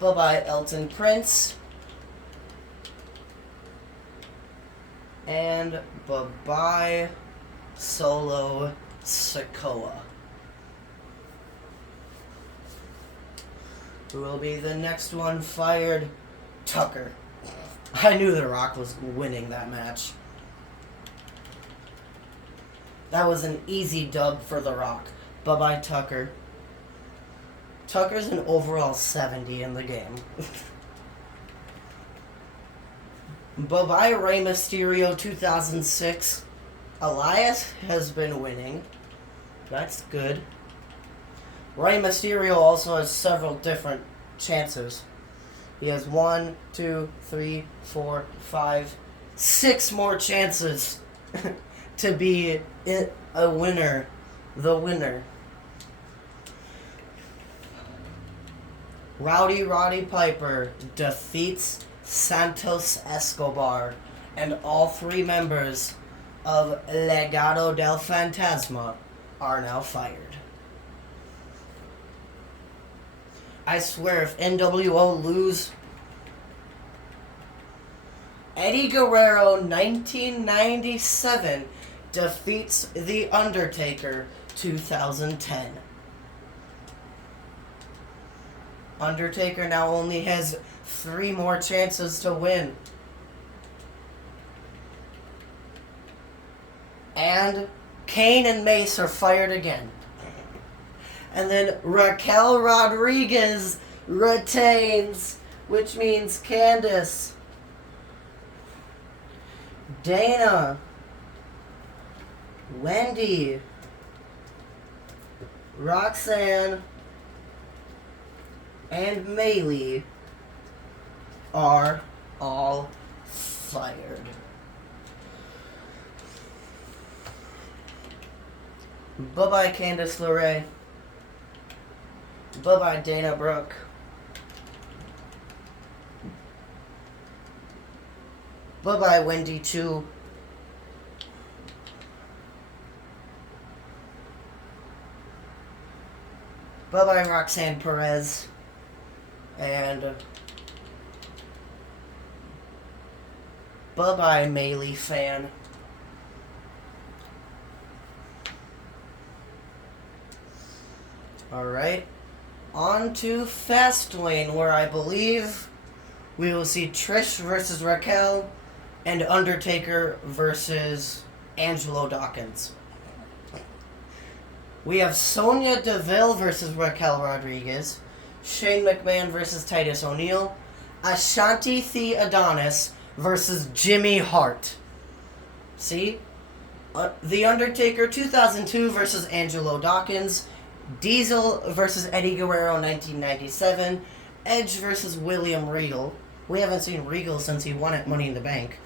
bye-bye, Elton Prince. And bye-bye, Solo Sikoa. Who will be the next one fired? Tucker. I knew The Rock was winning that match. That was an easy dub for The Rock. Bye-bye, Tucker. Tucker's an overall 70 in the game. Bye-bye, Rey Mysterio 2006. Elias has been winning. That's good. Rey Mysterio also has several different chances. He has 1, 2, 3, 4, 5, 6 more chances to be a winner. The winner. Rowdy Roddy Piper defeats Santos Escobar, and all 3 members of Legado del Fantasma are now fired. I swear, if NWO lose... Eddie Guerrero, 1997, defeats The Undertaker 2010. Undertaker now only has 3 more chances to win. And Kane and Mace are fired again. And then Raquel Rodriguez retains, which means Candice, Dana, Wendy, Roxanne, and Maylee are all fired. Bye-bye, Candice LeRae. Bye-bye, Dana Brooke. Bye-bye, Wendy Chu. Bye-bye, Roxanne Perez. And bye-bye, Maylee fan. Alright. On to Fastlane, where I believe we will see Trish versus Raquel and Undertaker versus Angelo Dawkins. We have Sonya Deville versus Raquel Rodriguez, Shane McMahon versus Titus O'Neil, Ashanti The Adonis versus Jimmy Hart. See? The Undertaker 2002 versus Angelo Dawkins, Diesel versus Eddie Guerrero 1997, Edge versus William Regal. We haven't seen Regal since he won at Money in the Bank.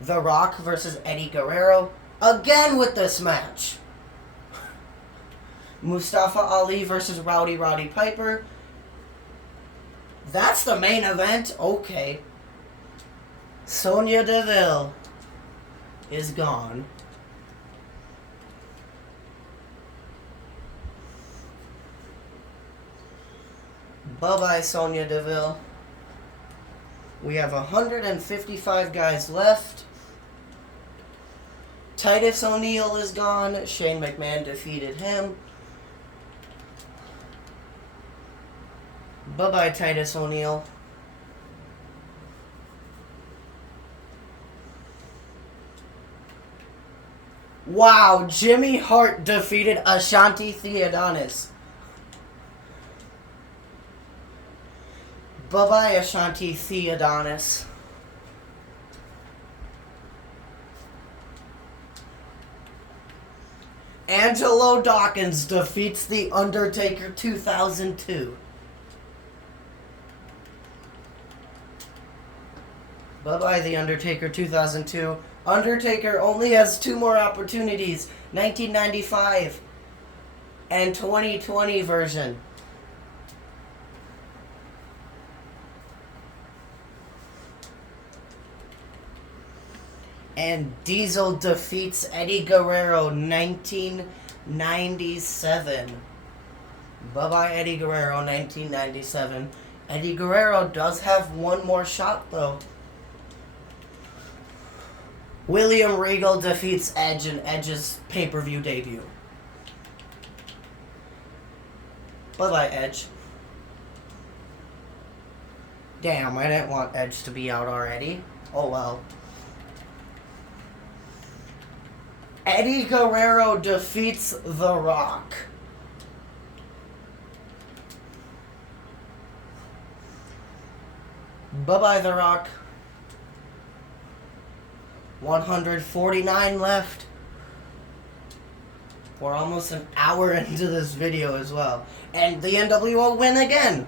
The Rock versus Eddie Guerrero, again with this match. Mustafa Ali versus Rowdy Roddy Piper. That's the main event? Okay. Sonya Deville is gone. Bye-bye, Sonya Deville. We have 155 guys left. Titus O'Neil is gone. Shane McMahon defeated him. Bye-bye, Titus O'Neil. Wow, Jimmy Hart defeated Ashanti The Adonis. Bye-bye, Ashanti The Adonis. Angelo Dawkins defeats The Undertaker 2002. Bye-bye, The Undertaker 2002. Undertaker only has 2 more opportunities. 1995 and 2020 version. And Diesel defeats Eddie Guerrero 1997. Bye-bye, Eddie Guerrero 1997. Eddie Guerrero does have 1 more shot, though. William Regal defeats Edge in Edge's pay-per-view debut. Bye-bye, Edge. Damn, I didn't want Edge to be out already. Oh well. Eddie Guerrero defeats The Rock. Bye-bye, The Rock. 149 left. We're almost an hour into this video as well. And the NWO win again.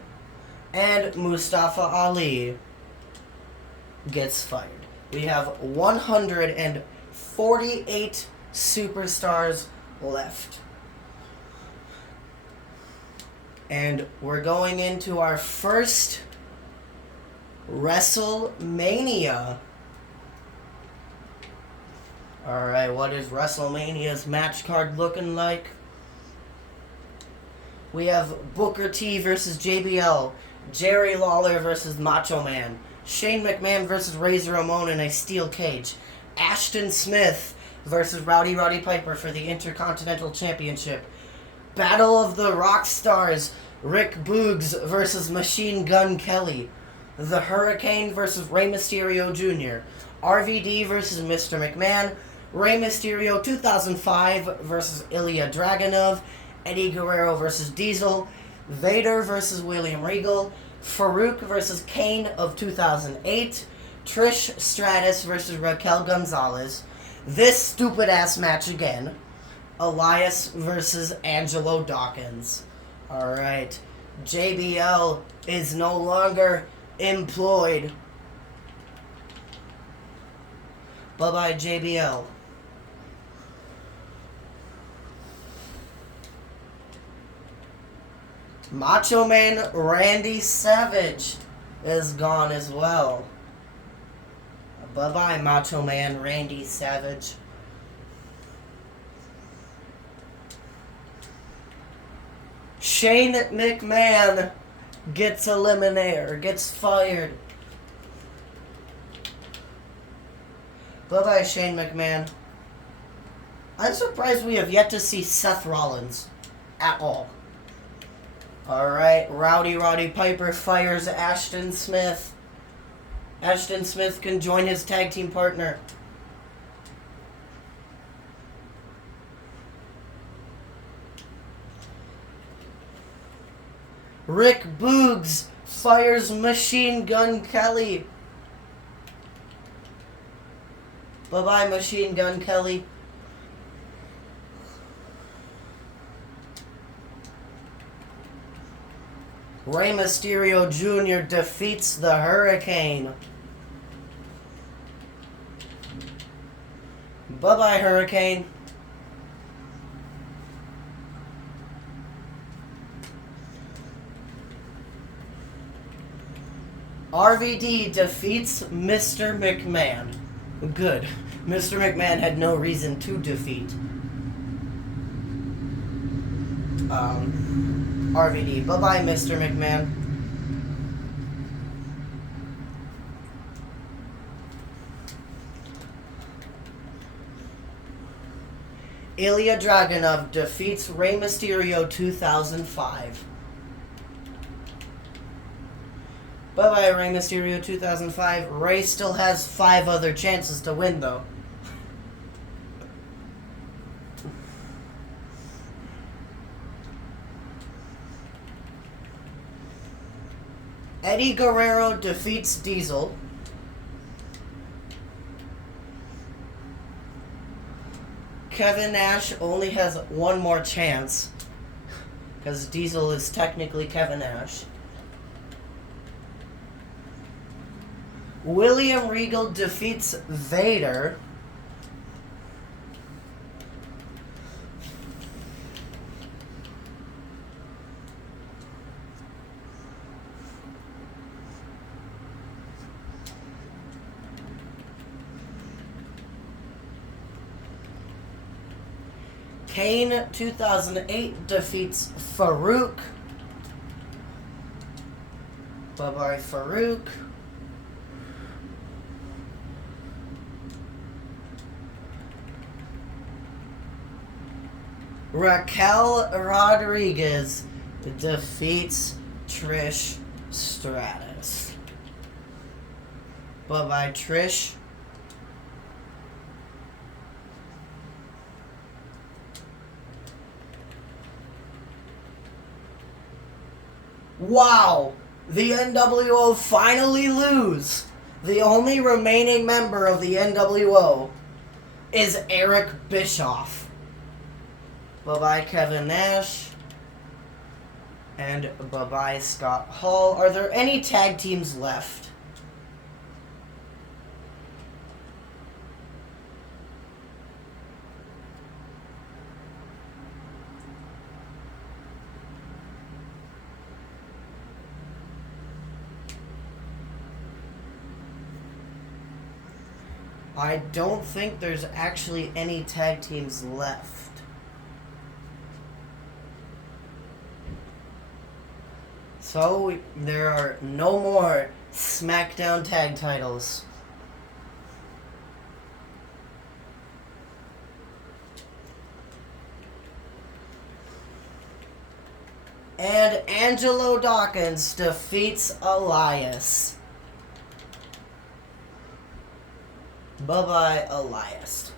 And Mustafa Ali gets fired. We have 148 superstars left. And we're going into our first WrestleMania. Alright, what is WrestleMania's match card looking like? We have Booker T versus JBL, Jerry Lawler versus Macho Man, Shane McMahon versus Razor Ramon in a steel cage, Ashton Smith versus Rowdy Roddy Piper for the Intercontinental Championship. Battle of the Rock Stars, Rick Boogs versus Machine Gun Kelly. The Hurricane versus Rey Mysterio Jr. RVD versus Mr. McMahon. Rey Mysterio 2005 versus Ilya Dragunov. Eddie Guerrero versus Diesel. Vader versus William Regal. Farouk versus Kane of 2008. Trish Stratus versus Raquel Gonzalez. This stupid-ass match again. Elias versus Angelo Dawkins. Alright. JBL is no longer employed. Bye-bye, JBL. Macho Man Randy Savage is gone as well. Bye-bye, Macho Man Randy Savage. Shane McMahon gets eliminated, gets fired. Bye-bye, Shane McMahon. I'm surprised we have yet to see Seth Rollins at all. Alright, Rowdy Roddy Piper fires Ashton Smith. Ashton Smith can join his tag team partner. Rick Boogs fires Machine Gun Kelly. Bye-bye, Machine Gun Kelly. Rey Mysterio Jr. defeats the Hurricane. Bye-bye, Hurricane. RVD defeats Mr. McMahon. Good. Mr. McMahon had no reason to defeat RVD. Bye-bye, Mr. McMahon. Ilya Dragunov defeats Rey Mysterio 2005. Bye-bye, Rey Mysterio 2005. Rey still has 5 other chances to win, though. Eddie Guerrero defeats Diesel. Kevin Nash only has one more chance, because Diesel is technically Kevin Nash. William Regal defeats Vader. Kane 2008 defeats Farouk. Bye-bye, Farouk. Raquel Rodriguez defeats Trish Stratus. Bye-bye, Trish. Wow! The NWO finally lose. The only remaining member of the NWO is Eric Bischoff. Bye-bye, Kevin Nash. And bye-bye, Scott Hall. Are there any tag teams left? I don't think there's actually any tag teams left. So, there are no more SmackDown tag titles. And Angelo Dawkins defeats Elias. Bye-bye, Elias.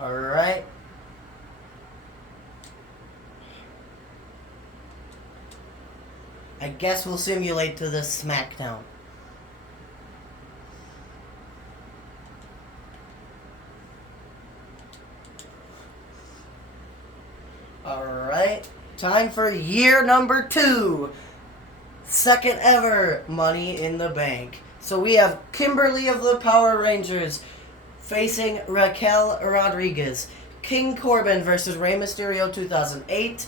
Alright. I guess we'll simulate to the SmackDown. Alright. Time for year number 2. Second ever Money in the Bank. So we have Kimberly of the Power Rangers facing Raquel Rodriguez. King Corbin versus Rey Mysterio 2008.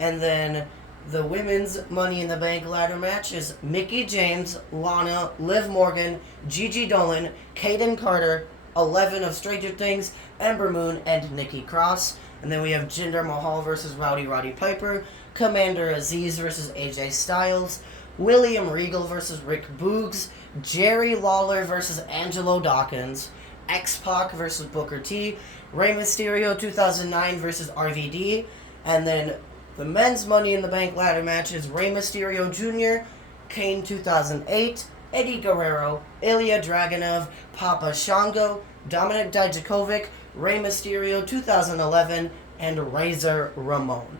And then the women's Money in the Bank ladder match is Mickie James, Lana, Liv Morgan, Gigi Dolan, Kaden Carter, 11 of Stranger Things, Ember Moon, and Nikki Cross. And then we have Jinder Mahal versus Roddy Piper, Commander Aziz versus AJ Styles, William Regal versus Rick Boogs, Jerry Lawler versus Angelo Dawkins, X-Pac versus Booker T, Rey Mysterio 2009 versus RVD, and then the men's Money in the Bank ladder match is Rey Mysterio Jr., Kane 2008, Eddie Guerrero, Ilya Dragunov, Papa Shango, Dominic Dijakovic, Rey Mysterio 2011, and Razor Ramon.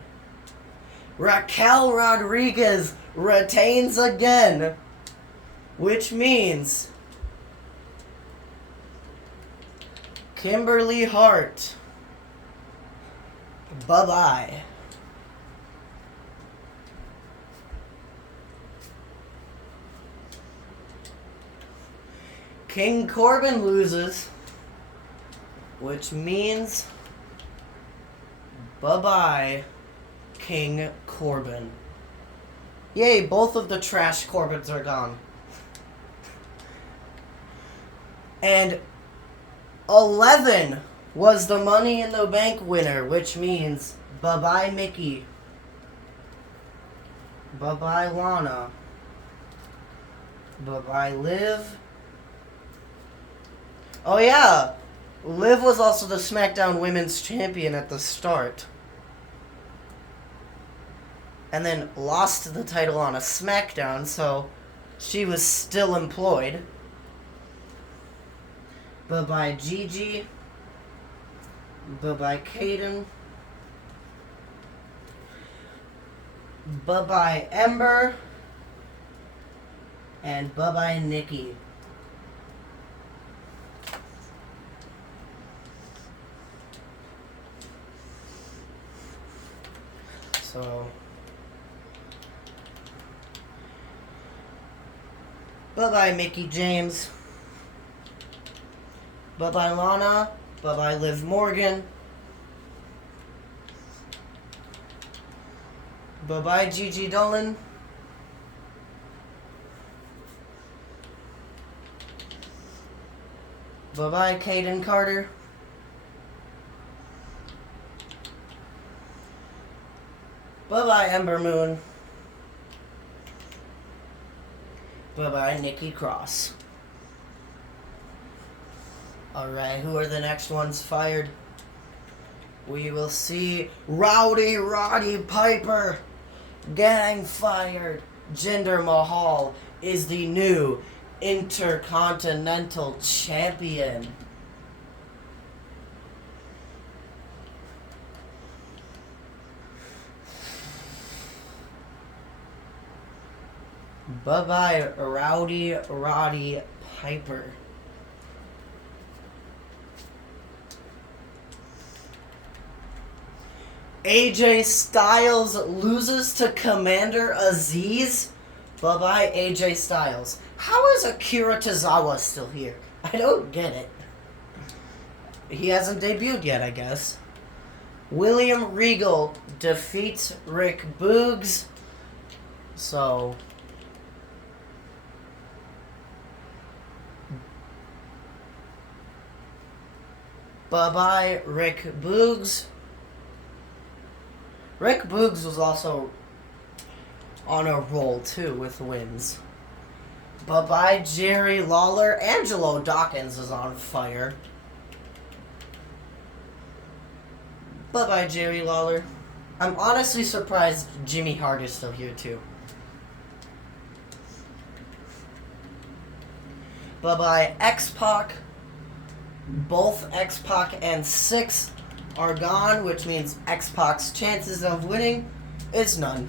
Raquel Rodriguez retains again, which means Kimberly Hart, bye-bye. King Corbin loses, which means bye-bye, King Corbin. Yay, both of the trash Corbins are gone. And 11 was the Money in the Bank winner, which means bye-bye, Mickie. Bye-bye, Lana. Bye-bye, Liv. Oh yeah, Liv was also the SmackDown Women's Champion at the start. And then lost the title on a SmackDown, so she was still employed. Bye-bye, Gigi. Bye-bye, Kaden. Bye-bye, Ember. And bye-bye, Nikki. So bye-bye, Mickie James. Bye-bye, Lana. Bye-bye, Liv Morgan. Bye-bye, Gigi Dolan. Bye-bye, Kaden Carter. Bye-bye, Ember Moon. Bye-bye, Nikki Cross. Alright, who are the next ones fired? We will see Roddy Piper getting fired. Jinder Mahal is the new Intercontinental Champion. Bye-bye, Roddy Piper. AJ Styles loses to Commander Aziz. Bye-bye, AJ Styles. How is Akira Tozawa still here? I don't get it. He hasn't debuted yet, I guess. William Regal defeats Rick Boogs. So bye-bye, Rick Boogs. Rick Boogs was also on a roll, too, with wins. Bye-bye, Jerry Lawler. Angelo Dawkins is on fire. Bye-bye, Jerry Lawler. I'm honestly surprised Jimmy Hart is still here, too. Bye-bye, X-Pac. Both X-Pac and Syxx are gone, which means X-Pac's chances of winning is none.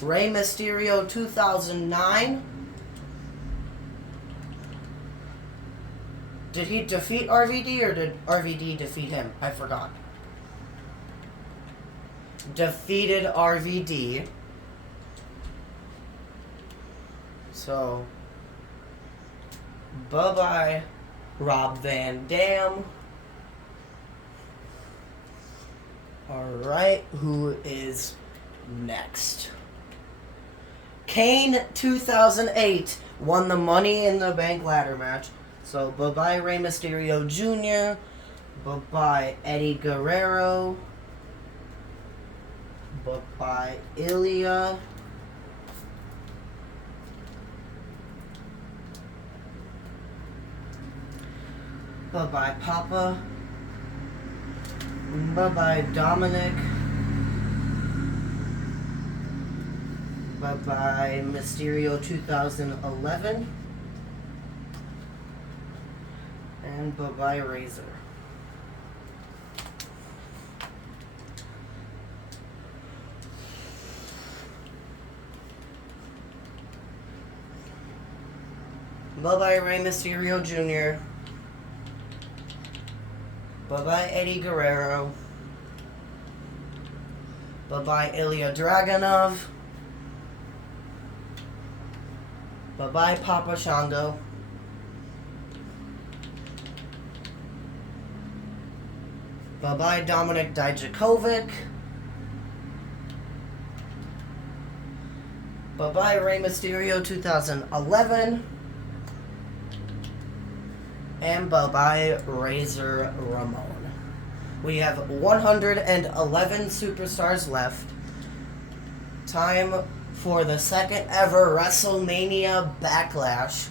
Rey Mysterio 2009. Did he defeat RVD or did RVD defeat him? I forgot. Defeated RVD. So, bye-bye, Rob Van Dam. Alright, who is next? Kane 2008 won the Money in the Bank ladder match. So, bye-bye, Rey Mysterio Jr. Bye-bye, Eddie Guerrero. Bye-bye, Ilya. Bye-bye, Papa. Bye-bye, Dominic. Bye-bye, Mysterio 2011. And bye-bye, Razor. Bye-bye, Rey Mysterio Jr. Bye-bye, Eddie Guerrero. Bye-bye, Ilya Dragunov. Bye-bye, Papa Shango. Bye-bye, Dominic Dijakovic. Bye-bye, Rey Mysterio 2011. And bye-bye, Razor Ramon. We have 111 superstars left. Time for the second ever WrestleMania Backlash.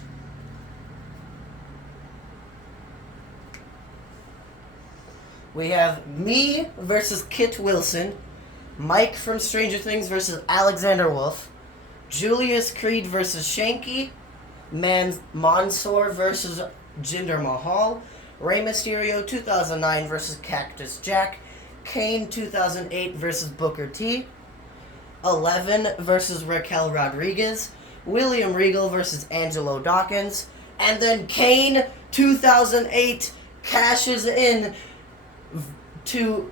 We have me versus Kit Wilson, Mike from Stranger Things versus Alexander Wolf, Julius Creed versus Shanky, Mansoor versus Jinder Mahal, Rey Mysterio 2009 versus Cactus Jack, Kane 2008 versus Booker T, 11 versus Raquel Rodriguez, William Regal versus Angelo Dawkins, and then Kane 2008 cashes in to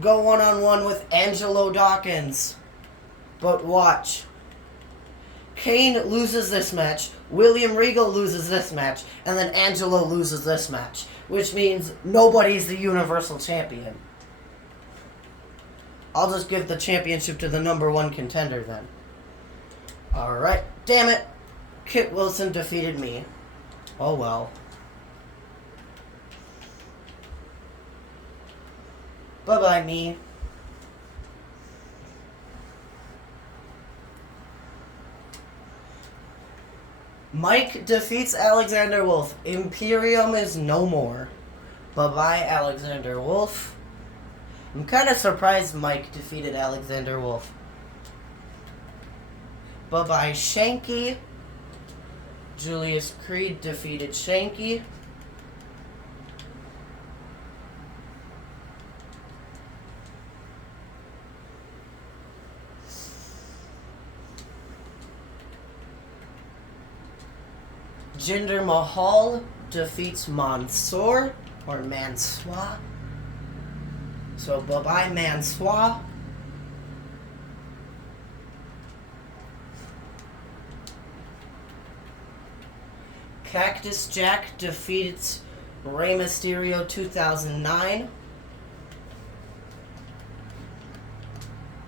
go one-on-one with Angelo Dawkins. But watch. Kane loses this match, William Regal loses this match, and then Angelo loses this match, which means nobody's the Universal Champion. I'll just give the championship to the #1 contender then. Alright, damn it. Kit Wilson defeated me. Oh well. Bye-bye, me. Mike defeats Alexander Wolf. Imperium is no more. Bye-bye, Alexander Wolf. I'm kind of surprised Mike defeated Alexander Wolf. Bye-bye, Shanky. Julius Creed defeated Shanky. Jinder Mahal defeats Mansoor, or Mansoor. So bye-bye, Mansoor. Cactus Jack defeats Rey Mysterio 2009.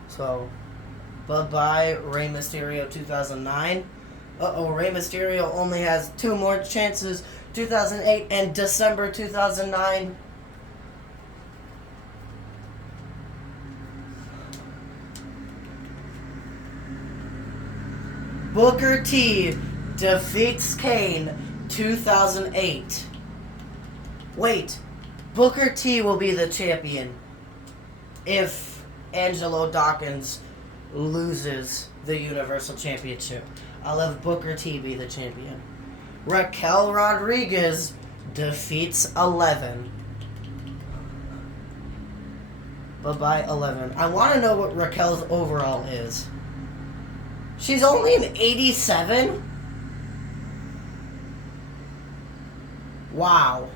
So, bye-bye, Rey Mysterio 2009. Uh-oh, Rey Mysterio only has 2 more chances, 2008 and December 2009. Booker T defeats Kane 2008. Wait, Booker T will be the champion if Angelo Dawkins loses the Universal Championship. I'll have Booker T be the champion. Raquel Rodriguez defeats 11. Bye-bye, 11. I want to know what Raquel's overall is. She's only an 87? Wow.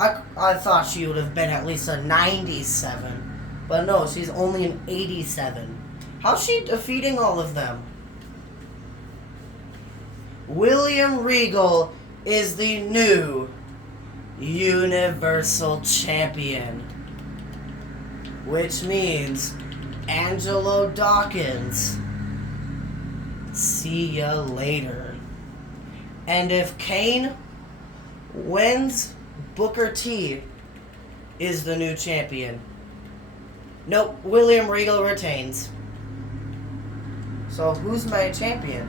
I thought she would have been at least a 97. But no, she's only an 87. How's she defeating all of them? William Regal is the new Universal Champion. Which means Angelo Dawkins, see ya later. And if Kane wins, Booker T is the new champion. Nope, William Regal retains. So who's my champion?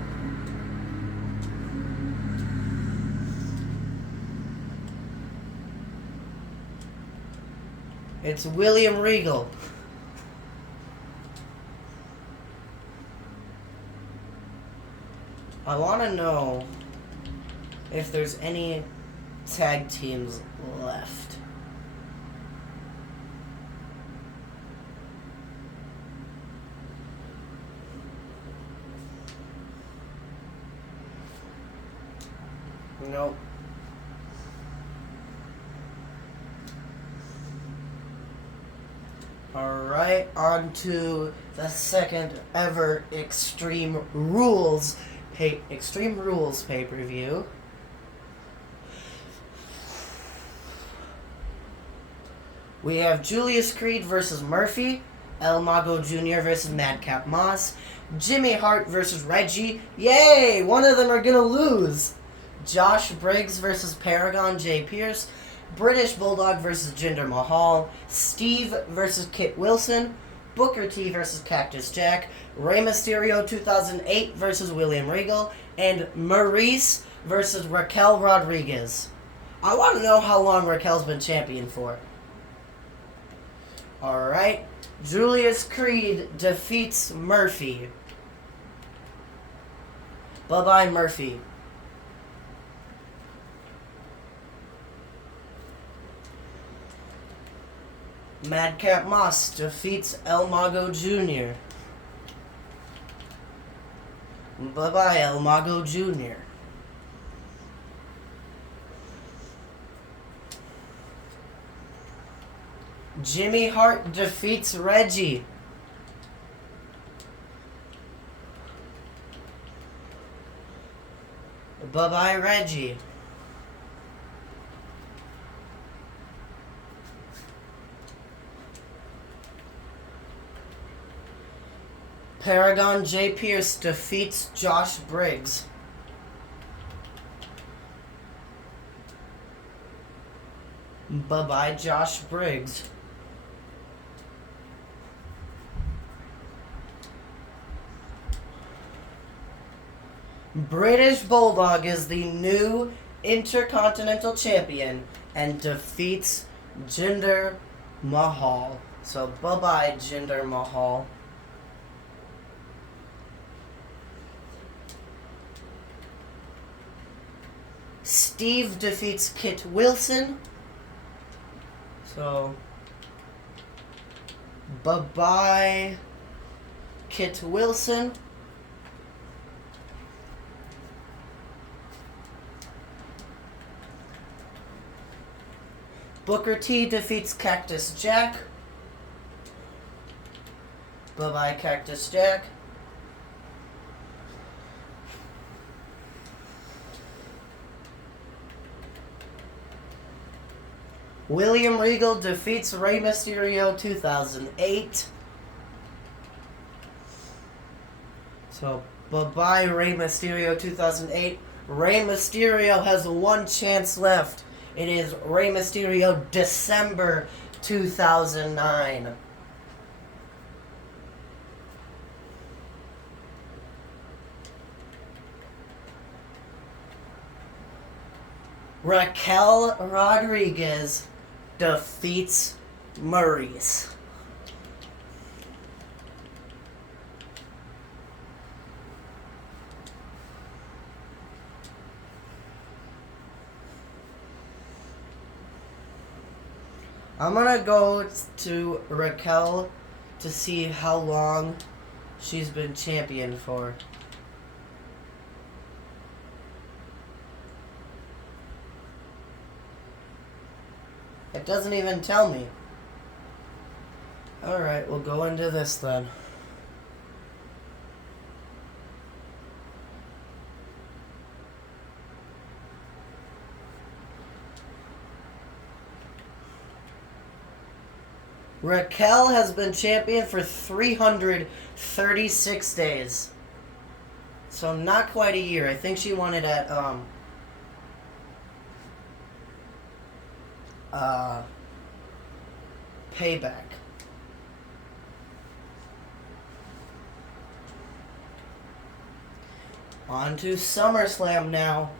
It's William Regal. I want to know if there's any tag teams left. Nope. Alright, on to the second ever Extreme Rules pay-per-view. We have Julius Creed versus Murphy, El Mago Jr. versus Madcap Moss, Jimmy Hart versus Reggie. Yay! One of them are gonna lose. Josh Briggs versus Paragon J. Pierce, British Bulldog versus Jinder Mahal, Steve versus Kit Wilson, Booker T versus Cactus Jack, Rey Mysterio 2008 versus William Regal, and Maurice versus Raquel Rodriguez. I want to know how long Raquel's been champion for. Alright, Julius Creed defeats Murphy. Bye-bye, Murphy. Madcap Moss defeats El Mago Jr. Bye-bye, El Mago Jr. Jimmy Hart defeats Reggie. Bye-bye, Reggie. Paragon J. Pierce defeats Josh Briggs. Bye-bye, Josh Briggs. British Bulldog is the new Intercontinental Champion and defeats Jinder Mahal. So bye-bye, Jinder Mahal. Steve defeats Kit Wilson. So bye-bye, Kit Wilson. Booker T defeats Cactus Jack. Bye-bye, Cactus Jack. William Regal defeats Rey Mysterio 2008. So, bye-bye, Rey Mysterio 2008. Rey Mysterio has one chance left. It is Rey Mysterio December 2009. Raquel Rodriguez defeats Maurice. I'm gonna go to Raquel to see how long she's been champion for. It doesn't even tell me. Alright, we'll go into this then. Raquel has been champion for 336 days. So not quite a year. I think she won it at Payback. On to SummerSlam now.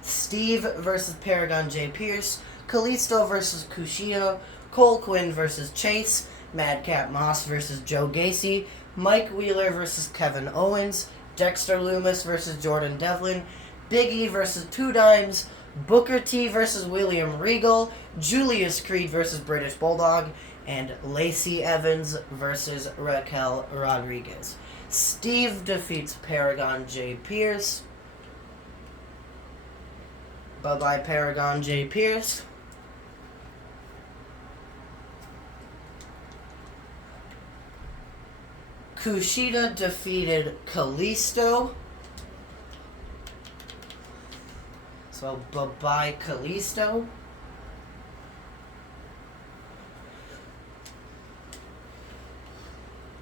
Steve versus Paragon J. Pierce, Kalisto versus Kushida, Cole Quinn versus Chase, Madcap Moss versus Joe Gacy, Mike Wheeler versus Kevin Owens, Dexter Lumis versus Jordan Devlin, Big E versus Two Dimes, Booker T versus William Regal, Julius Creed versus British Bulldog, and Lacey Evans versus Raquel Rodriguez. Steve defeats Paragon J. Pierce. Bye-bye, Paragon J. Pierce. Kushida defeated Kalisto. So, bye-bye, Kalisto.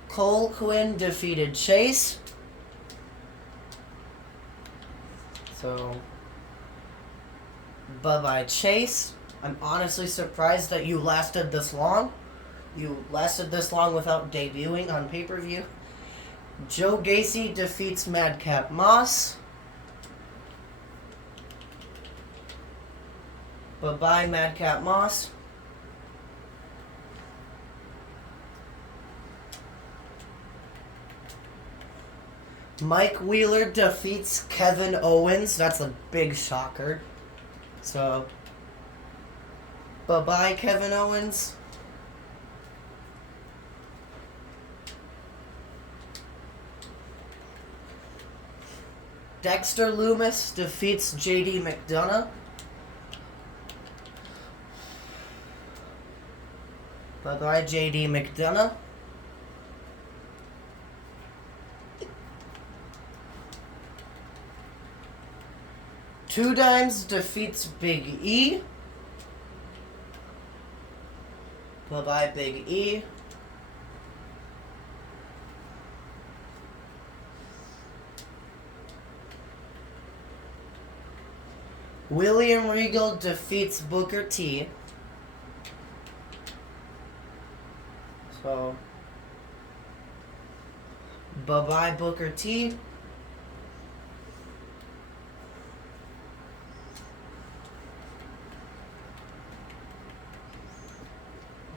Cole Quinn defeated Chase. So, bye-bye, Chase. I'm honestly surprised that you lasted this long. You lasted this long without debuting on pay-per-view. Joe Gacy defeats Madcap Moss. Bye-bye, Madcap Moss. Mike Wheeler defeats Kevin Owens. That's a big shocker. So, bye-bye, Kevin Owens. Dexter Lumis defeats JD McDonough. Bye-bye, JD McDonough. Two Dimes defeats Big E. Bye-bye, Big E. William Regal defeats Booker T. So, bye-bye, Booker T.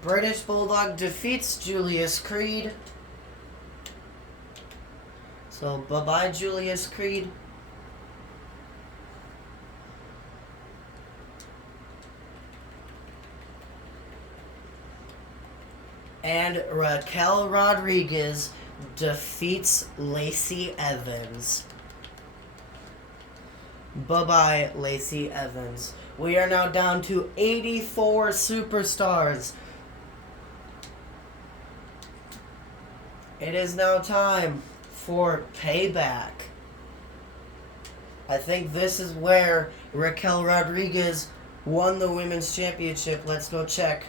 British Bulldog defeats Julius Creed. So, bye-bye, Julius Creed. And Raquel Rodriguez defeats Lacey Evans. Bye-bye, Lacey Evans. We are now down to 84 superstars. It is now time for Payback. I think this is where Raquel Rodriguez won the Women's Championship. Let's go check.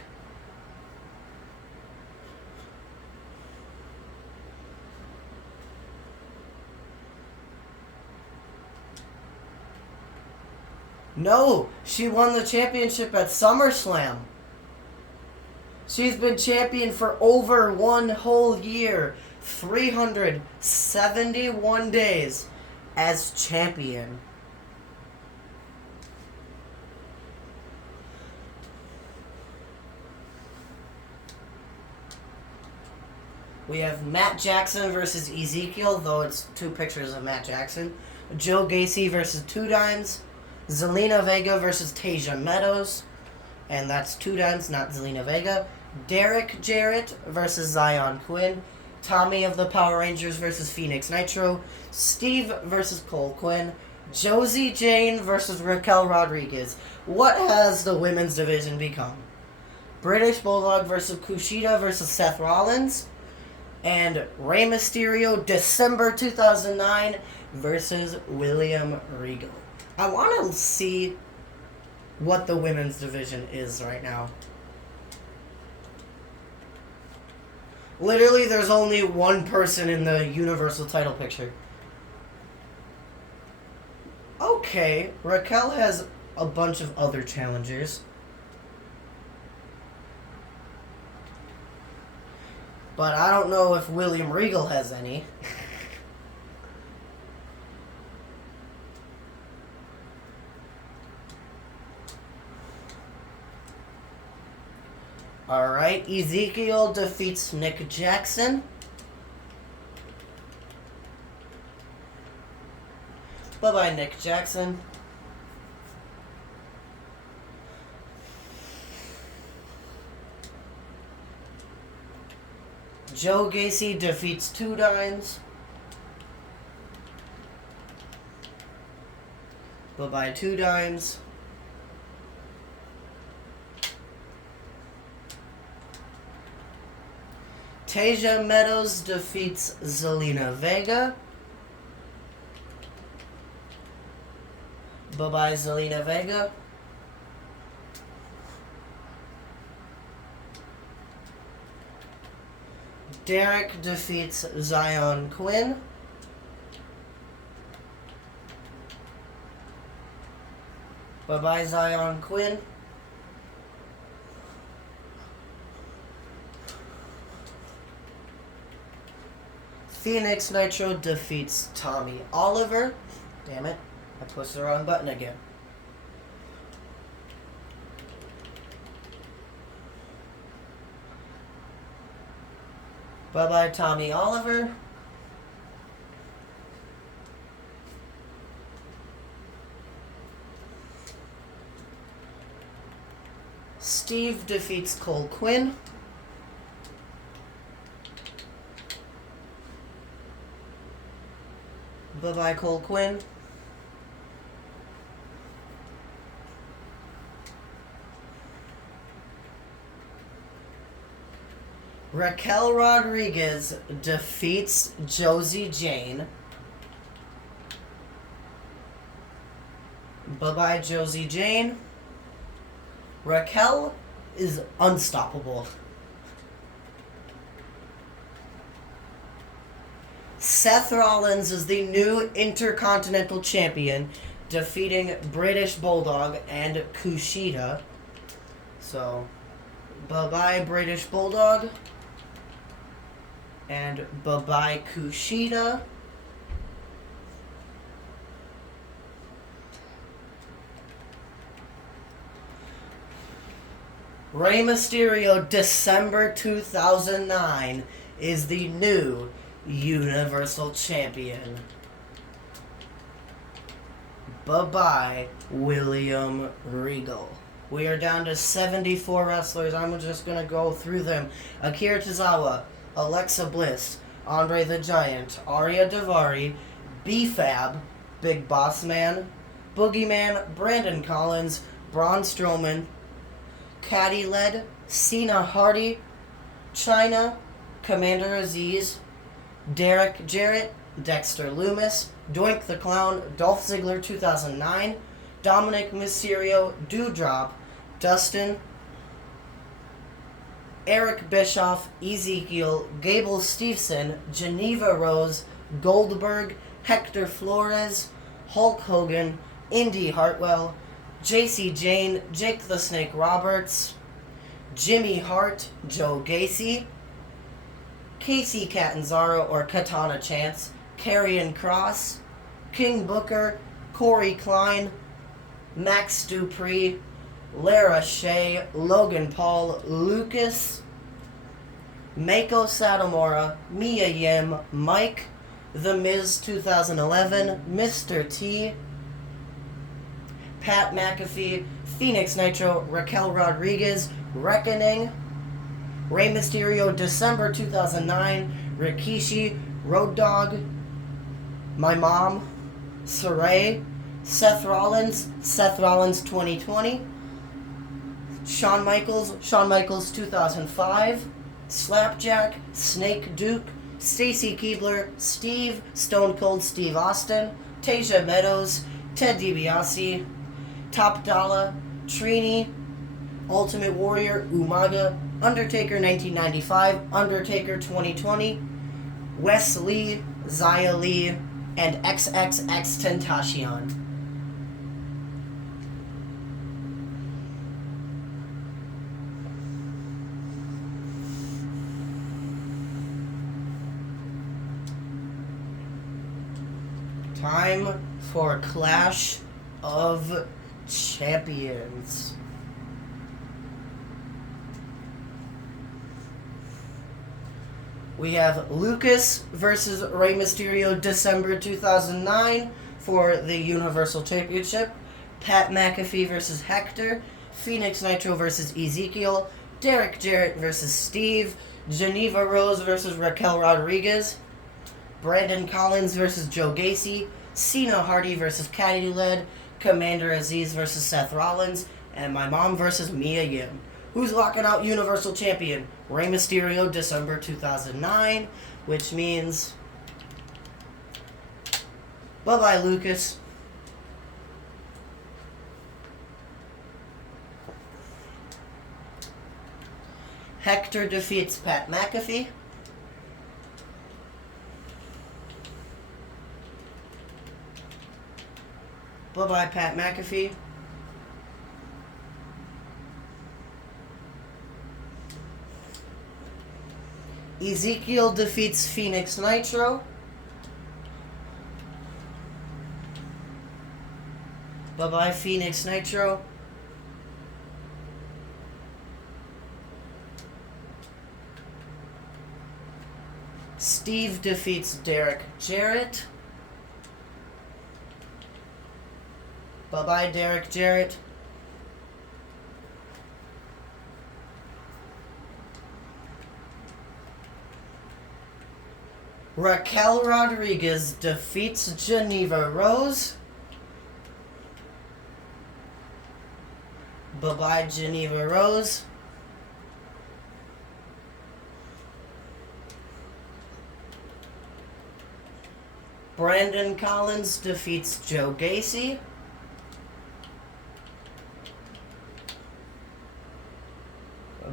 No, she won the championship at SummerSlam. She's been champion for over one whole year. 371 days as champion. We have Matt Jackson versus Ezekiel, though it's two pictures of Matt Jackson. Joe Gacy versus Two Dimes. Zelina Vega versus Tasia Meadows. And that's Two Dimes, not Zelina Vega. Derek Jarrett versus Zion Quinn. Tommy of the Power Rangers versus Phoenix Nitro. Steve versus Cole Quinn. Josie Jane versus Raquel Rodriguez. What has the women's division become? British Bulldog versus Kushida versus Seth Rollins. And Rey Mysterio, December 2009 versus William Regal. I want to see what the women's division is right now. Literally, there's only one person in the Universal title picture. Okay, Raquel has a bunch of other challengers. But I don't know if William Regal has any. Alright, Ezekiel defeats Nick Jackson. Bye-bye, Nick Jackson. Joe Gacy defeats Two Dimes. Bye-bye, Two Dimes. Tasia Meadows defeats Zelina Vega. Bye-bye, Zelina Vega. Derek defeats Zion Quinn. Bye-bye, Zion Quinn. Phoenix Nitro defeats Tommy Oliver. Damn it, I pushed the wrong button again. Bye-bye, Tommy Oliver. Steve defeats Cole Quinn. Bye-bye, Cole Quinn. Raquel Rodriguez defeats Josie Jane. Bye-bye, Josie Jane. Raquel is unstoppable. Seth Rollins is the new Intercontinental Champion, defeating British Bulldog and Kushida. So, bye-bye, British Bulldog. And bye-bye, Kushida. Rey Mysterio, December 2009, is the new Universal Champion. Bye-bye, William Regal. We are down to 74 wrestlers. I'm just going to go through them. Akira Tozawa, Alexa Bliss, Andre the Giant, Arya Daivari, B-Fab, Big Boss Man, Boogeyman, Brandon Collins, Braun Strowman, Caddy Led, Cena Hardy, Chyna, Commander Aziz, Derek Jarrett, Dexter Lumis, Doink the Clown, Dolph Ziggler 2009, Dominic Mysterio, Doudrop, Dustin, Eric Bischoff, Ezekiel, Gable Steveson, Geneva Rose, Goldberg, Hector Flores, Hulk Hogan, Indy Hartwell, JC Jane, Jake the Snake Roberts, Jimmy Hart, Joe Gacy, Casey Catanzaro or Katana Chance, Karrion Kross, King Booker, Corey Klein, Max Dupree, Lara Shea, Logan Paul, Lucas, Mako Satomura, Mia Yim, Mike, The Miz 2011, Mr. T, Pat McAfee, Phoenix Nitro, Raquel Rodriguez, Reckoning, Rey Mysterio December 2009, Rikishi, Road Dogg, My Mom, Saray, Seth Rollins 2020, Shawn Michaels 2005, Slapjack, Snake Duke, Stacy Keibler, Steve, Stone Cold Steve Austin, Tasia Meadows, Ted DiBiase, Top Dollar, Trini, Ultimate Warrior, Umaga, Undertaker 1995, Undertaker 2020, Wes Lee, Xia Li, and XXX Tentacion. Time for Clash of Champions. We have Lucas versus Rey Mysterio December 2009 for the Universal Championship. Pat McAfee versus Hector. Phoenix Nitro versus Ezekiel. Derek Jarrett versus Steve. Geneva Rose versus Raquel Rodriguez. Brandon Collins versus Joe Gacy. Cena Hardy versus Caddy Led. Commander Aziz versus Seth Rollins. And My Mom versus Mia Yim. Who's locking out Universal Champion? Rey Mysterio, December 2009, which means bye-bye, Lucas. Hector defeats Pat McAfee. Bye-bye, Pat McAfee. Ezekiel defeats Phoenix Nitro. Bye-bye, Phoenix Nitro. Steve defeats Derek Jarrett. Bye-bye, Derek Jarrett. Raquel Rodriguez defeats Geneva Rose. Bye-bye, Geneva Rose. Brandon Collins defeats Joe Gacy.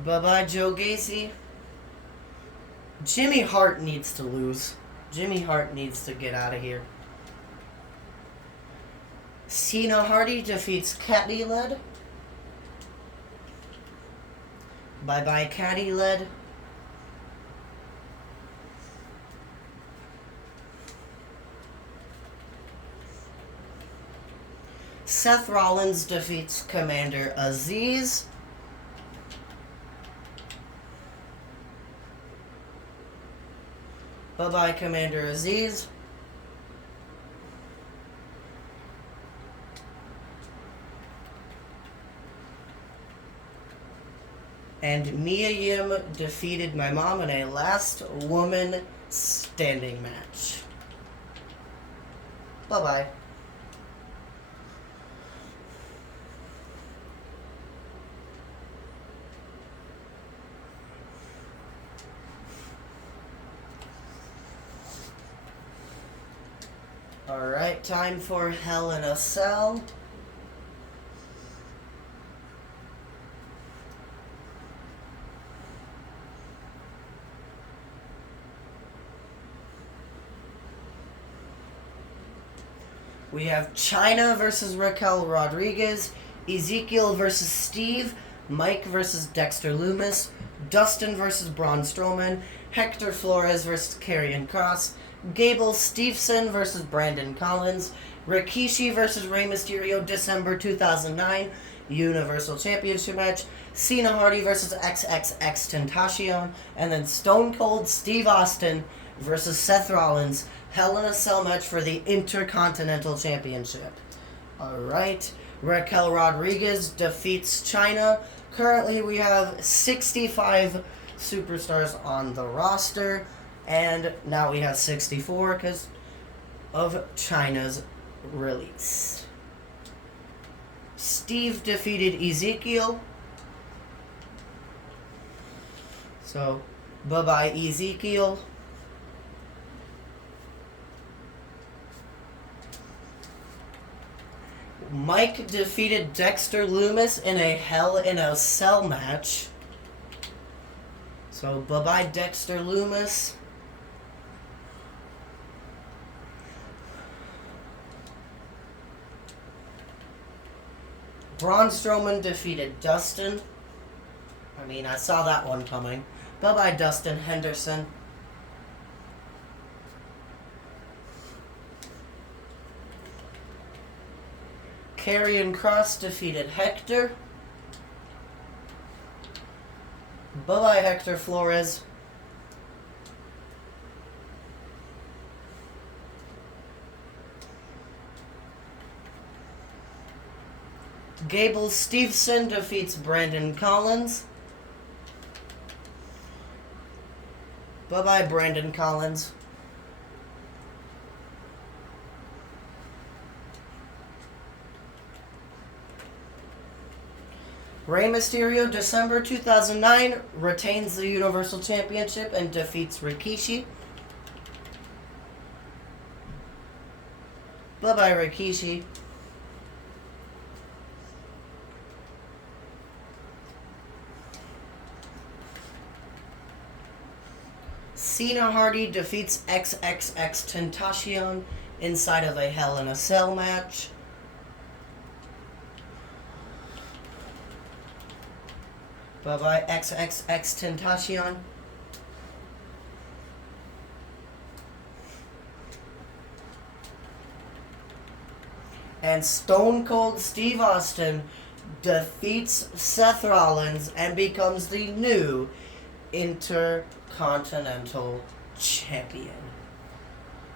Bye-bye, Joe Gacy. Jimmy Hart needs to lose. Jimmy Hart needs to get out of here. Cena Hardy defeats Caddy Led. Bye-bye, Caddy Led. Seth Rollins defeats Commander Aziz. Bye-bye, Commander Aziz. And Mia Yim defeated My Mom in a last woman standing match. Bye-bye. Alright, time for Hell in a Cell. We have Chyna versus Raquel Rodriguez, Ezekiel versus Steve, Mike versus Dexter Lumis, Dustin versus Braun Strowman, Hector Flores versus Karrion Kross, Gable Steveson versus Brandon Collins, Rikishi versus Rey Mysterio, December 2009 Universal Championship match, Cena Hardy versus XXX Tentacion, and then Stone Cold Steve Austin versus Seth Rollins, Hell in a Cell match for the Intercontinental Championship. Alright, Raquel Rodriguez defeats Chyna. Currently we have 65 superstars on the roster, and now we have 64 because of Chyna's release. Steve defeated Ezekiel. So, bye-bye Ezekiel. Mike defeated Dexter Lumis in a Hell in a Cell match. So, bye-bye Dexter Lumis. Braun Strowman defeated Dustin. I saw that one coming. Bye-bye Dustin Henderson. Karrion Kross defeated Hector. Bye-bye Hector Flores. Gable Steveson defeats Brandon Collins. Bye-bye Brandon Collins. Rey Mysterio, December 2009, retains the Universal Championship and defeats Rikishi. Bye-bye Rikishi. Cena Hardy defeats XXX Tentacion inside of a Hell in a Cell match. Bye-bye XXX Tentacion. And Stone Cold Steve Austin defeats Seth Rollins and becomes the new Intercontinental Champion.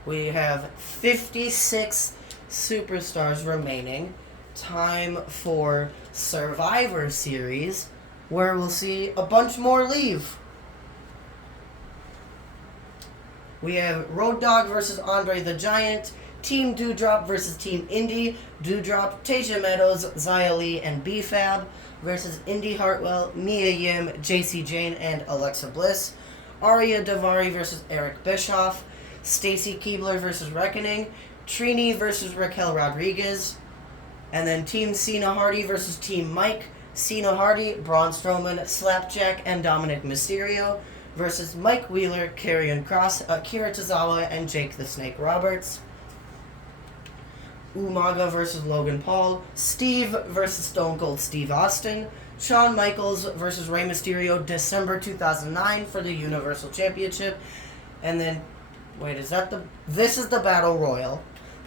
We have 56 superstars remaining. Time for Survivor Series, where we'll see a bunch more leave. We have Road Dogg versus Andre the Giant, Team Doudrop versus Team Indy, Doudrop, Tasia Meadows, Xia Li, and B-Fab versus Indy Hartwell, Mia Yim, JC Jane, and Alexa Bliss, Arya Daivari versus Eric Bischoff, Stacy Keibler versus Reckoning, Trini versus Raquel Rodriguez, and then Team Cena Hardy versus Team Mike, Cena Hardy, Braun Strowman, Slapjack, and Dominic Mysterio versus Mike Wheeler, Karrion Kross, Akira Tozawa, and Jake the Snake Roberts. Umaga versus Logan Paul, Steve versus Stone Cold Steve Austin, Shawn Michaels versus Rey Mysterio, December 2009 for the Universal Championship. And then, this is the Battle Royal.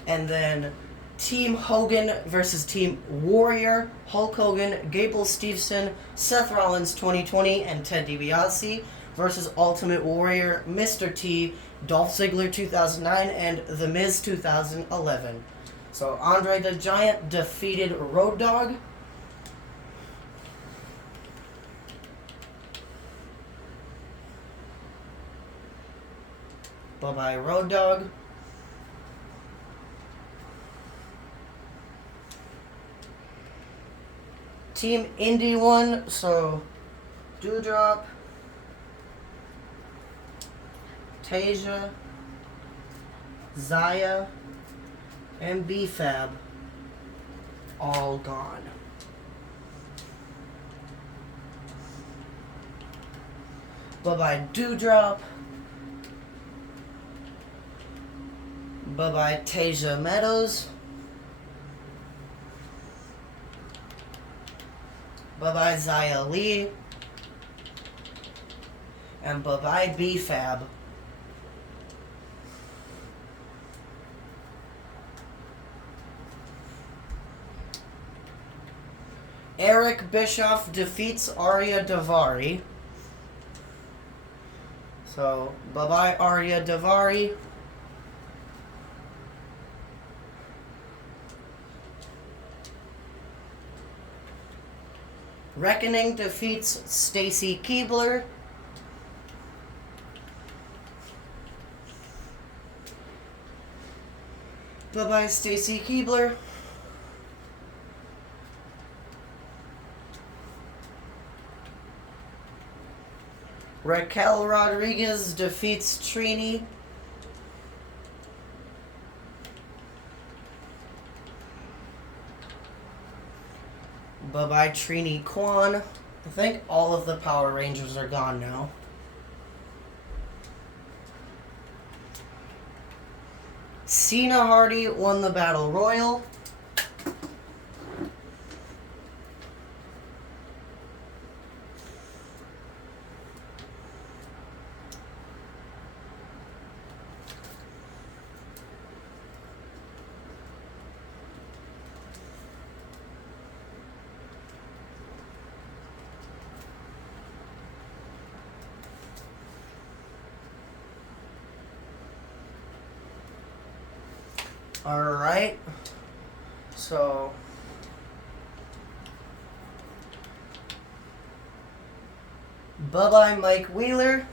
And then Team Hogan versus Team Warrior, Hulk Hogan, Gable Steveson, Seth Rollins 2020, and Ted DiBiase versus Ultimate Warrior, Mr. T, Dolph Ziggler 2009, and The Miz 2011. So Andre the Giant defeated Road Dogg. Bye-bye Road Dogg. Team Indy won, so Doudrop, Tasia, Xia, and B-Fab all gone. Bye-bye Doudrop. Bye-bye Tasia Meadows. Bye-bye Xia Li. And bye-bye B-Fab. Eric Bischoff defeats Arya Daivari. So, bye-bye Arya Daivari. Reckoning defeats Stacy Keibler. Bye-bye Stacy Keibler. Raquel Rodriguez defeats Trini. Bye-bye Trini Kwan. I think all of the Power Rangers are gone now. Cena Hardy won the Battle Royal. Alright, so bye-bye Mike Wheeler.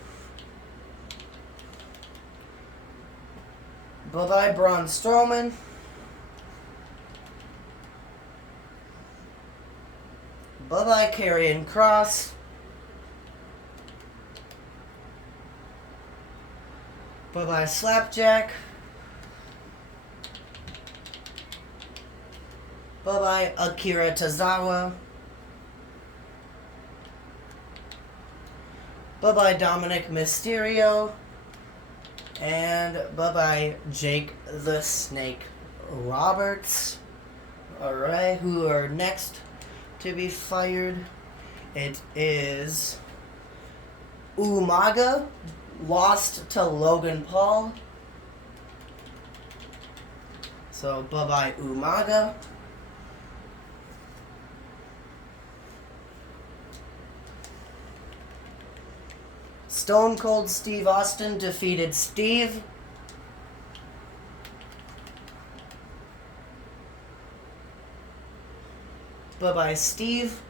Bye-bye Braun Strowman. Bye-bye Karrion Kross. Bye-bye Slapjack. Bye-bye Akira Tozawa. Bye-bye Dominic Mysterio. And bye-bye Jake the Snake Roberts. Alright, who are next to be fired? It is Umaga, lost to Logan Paul. So bye-bye Umaga. Stone Cold Steve Austin defeated Steve. Bye-bye Steve.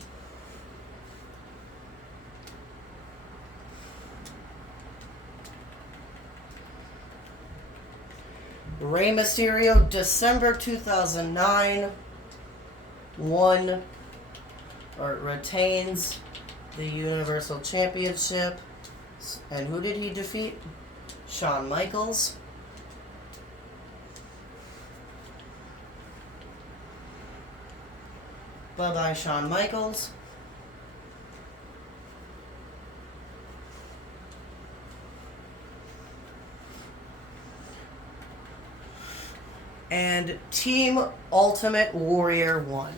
Rey Mysterio, December 2009, retains the Universal Championship. And who did he defeat? Shawn Michaels. Bye-bye Shawn Michaels. And Team Ultimate Warrior won.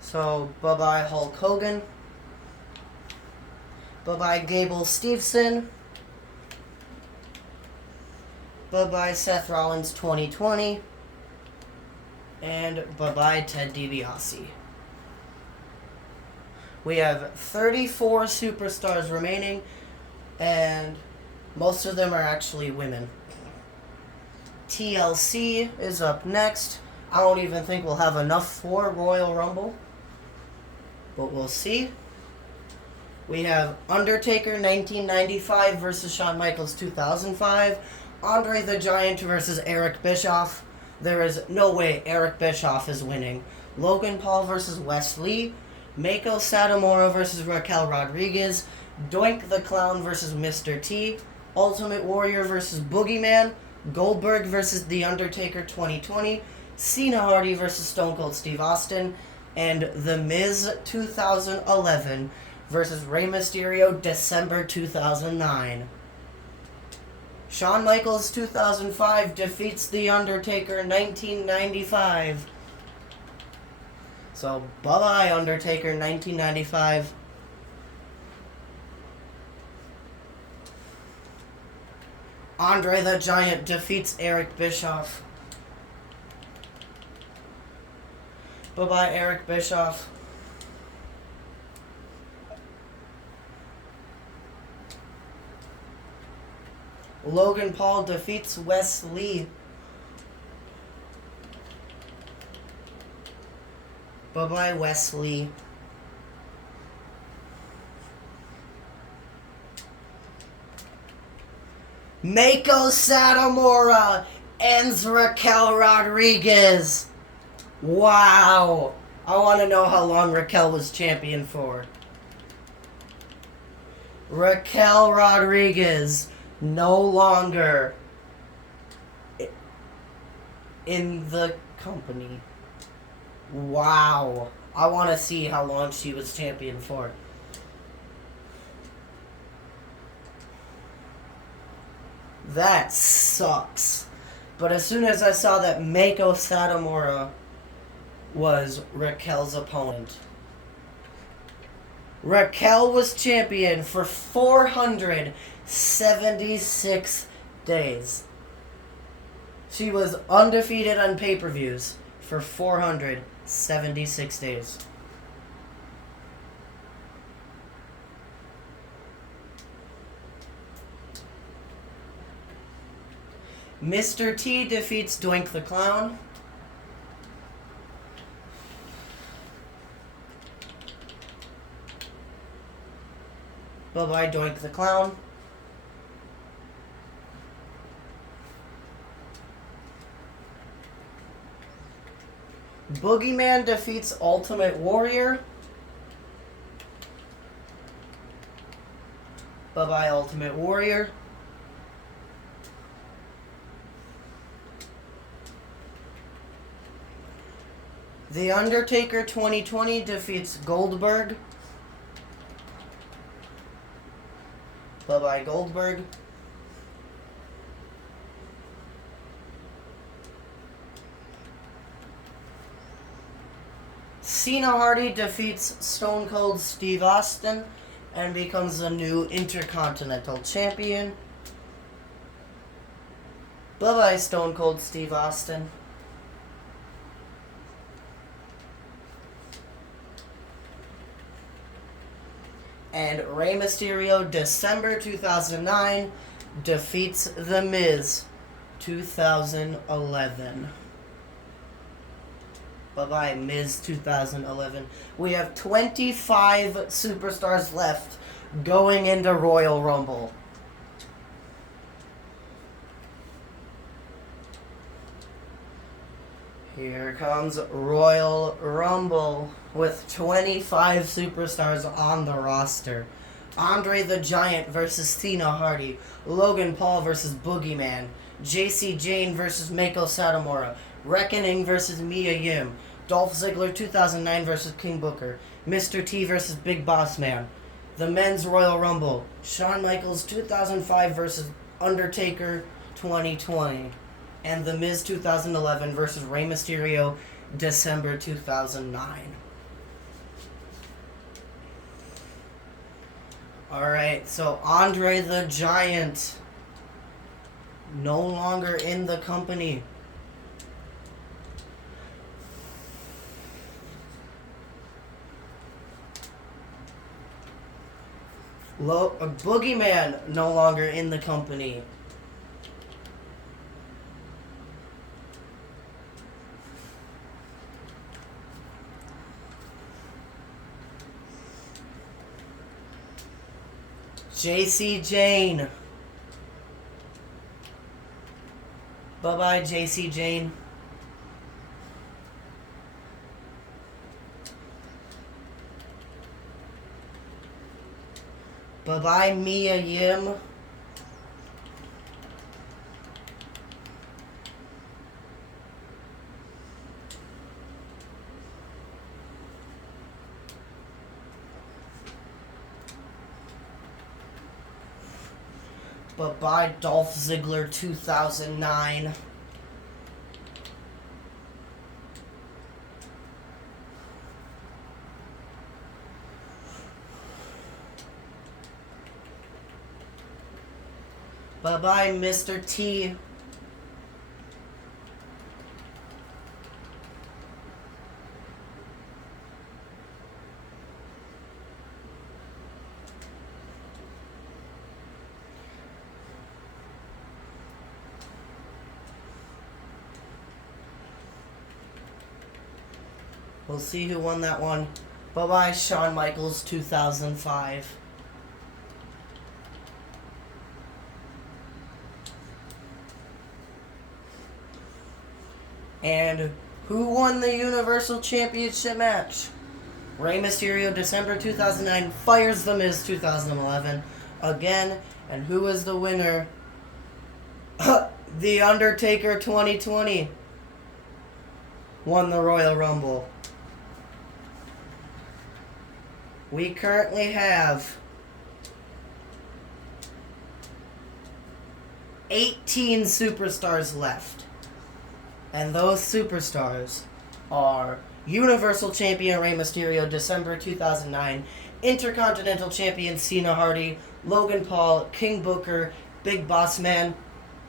So, bye-bye Hulk Hogan. Bye-bye Gable Steveson. Bye-bye Seth Rollins 2020. And bye-bye Ted DiBiase. We have 34 superstars remaining, and most of them are actually women. TLC is up next. I don't even think we'll have enough for Royal Rumble, but we'll see. We have Undertaker 1995 versus Shawn Michaels 2005. Andre the Giant versus Eric Bischoff. There is no way Eric Bischoff is winning. Logan Paul versus Wes Lee. Mako Satomura versus Raquel Rodriguez. Doink the Clown versus Mr. T. Ultimate Warrior versus Boogeyman. Goldberg versus The Undertaker 2020. Cena Hardy versus Stone Cold Steve Austin. And The Miz 2011 versus Rey Mysterio, December 2009. Shawn Michaels, 2005, defeats The Undertaker, 1995. So, bye-bye, Undertaker, 1995. Andre the Giant defeats Eric Bischoff. Bye-bye, Eric Bischoff. Logan Paul defeats Wes Lee. Bye-bye, Wes Lee. Meiko Satomura ends Raquel Rodriguez. Wow. I want to know how long Raquel was champion for. Raquel Rodriguez no longer in the company. Wow. I want to see how long she was champion for. That sucks. But as soon as I saw that Meiko Satomura was Raquel's opponent, Raquel was champion for 476 days. She was undefeated on pay-per-views for 476 days. Mr. T defeats Doink the Clown. Bye-bye, Doink the Clown. Boogeyman defeats Ultimate Warrior. Bye-bye, Ultimate Warrior. The Undertaker 2020 defeats Goldberg. Bye-bye, Goldberg. Cena Hardy defeats Stone Cold Steve Austin and becomes the new Intercontinental Champion. Bye-bye, Stone Cold Steve Austin. And Rey Mysterio, December 2009, defeats The Miz, 2011. Bye-bye, Miz 2011. We have 25 superstars left going into Royal Rumble. Here comes Royal Rumble with 25 superstars on the roster. Andre the Giant versus Cena Hardy. Logan Paul versus Boogeyman. JC Jane versus Meiko Satomura. Reckoning versus Mia Yim. Dolph Ziggler 2009 versus King Booker. Mr. T versus Big Boss Man. The Men's Royal Rumble. Shawn Michaels 2005 versus Undertaker 2020. And The Miz 2011 versus Rey Mysterio, December 2009. Alright, so Andre the Giant, no longer in the company. Boogeyman, no longer in the company. JC Jane. Bye-bye, JC Jane. Bye-bye, Mia Yim. Bye-bye, Dolph Ziggler 2009. Bye-bye, Mr. T. We'll see who won that one. Bye-bye, Shawn Michaels 2005. And who won the Universal Championship match? Rey Mysterio, December 2009, fires The Miz 2011. Again, and who is the winner? The Undertaker 2020 won the Royal Rumble. We currently have 18 superstars left. And those superstars are Universal Champion Rey Mysterio, December 2009, Intercontinental Champion Cena Hardy, Logan Paul, King Booker, Big Boss Man,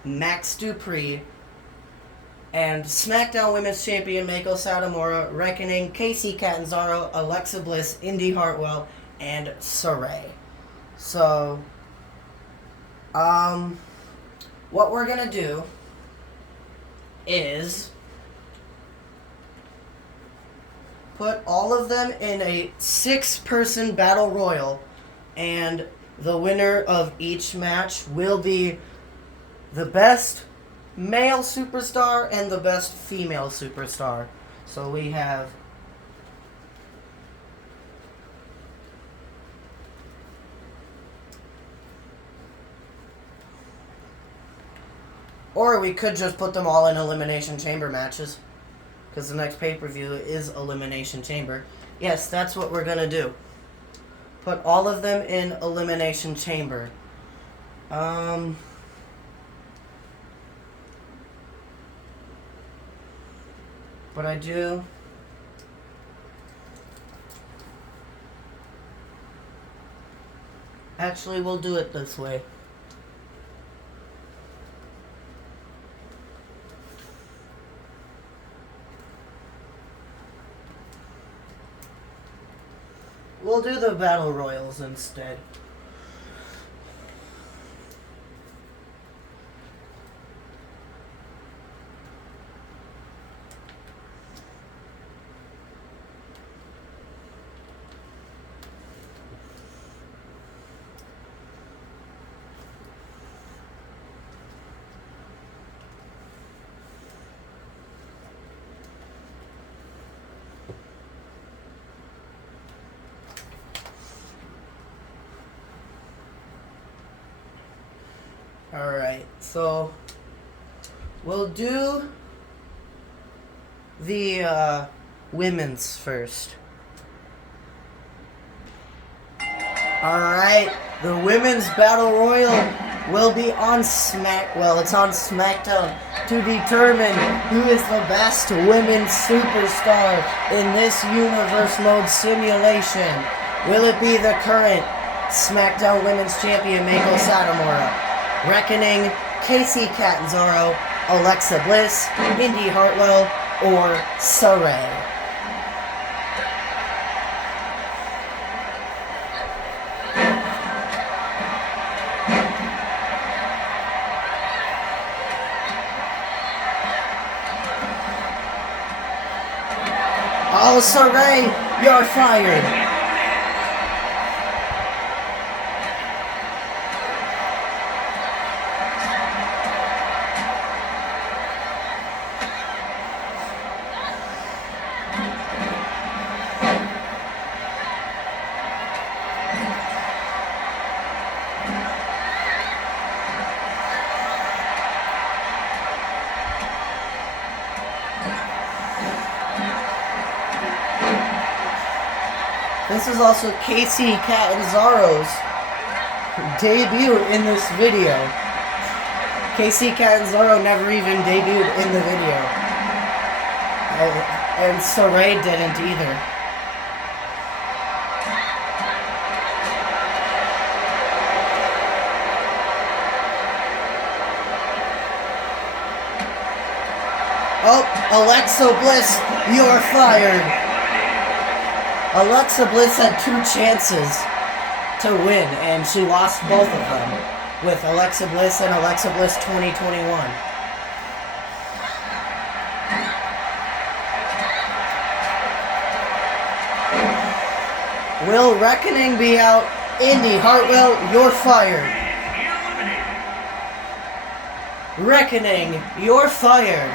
Max Dupree, and SmackDown Women's Champion Meiko Satomura, Reckoning, Kacy Catanzaro, Alexa Bliss, Indy Hartwell, and Saray. So, what we're gonna do is put all of them in a 6-person battle royal, and the winner of each match will be the best male superstar and the best female superstar. So we have or we could just put them all in Elimination Chamber matches, because the next pay-per-view is Elimination Chamber. Yes, that's what we're gonna do. Put all of them in Elimination Chamber. But I do... Actually, we'll do it this way. We'll do the Battle Royals instead. Alright, so we'll do the women's first. Alright, the women's battle royal will be on it's on SmackDown to determine who is the best women's superstar in this universe mode simulation. Will it be the current SmackDown Women's Champion Meiko Satomura, Reckoning, Kacy Catanzaro, Alexa Bliss, Indy Hartwell, or Saray? Oh, Saray, you're fired! This is also Kacy Catanzaro's debut in this video. Casey Catanzaro never even debuted in the video. And Saray didn't either. Oh, Alexa Bliss, you're fired. Alexa Bliss had 2 chances to win, and she lost both of them with Alexa Bliss and Alexa Bliss 2021. Will Reckoning be out? Indy Hartwell, you're fired. Reckoning, you're fired.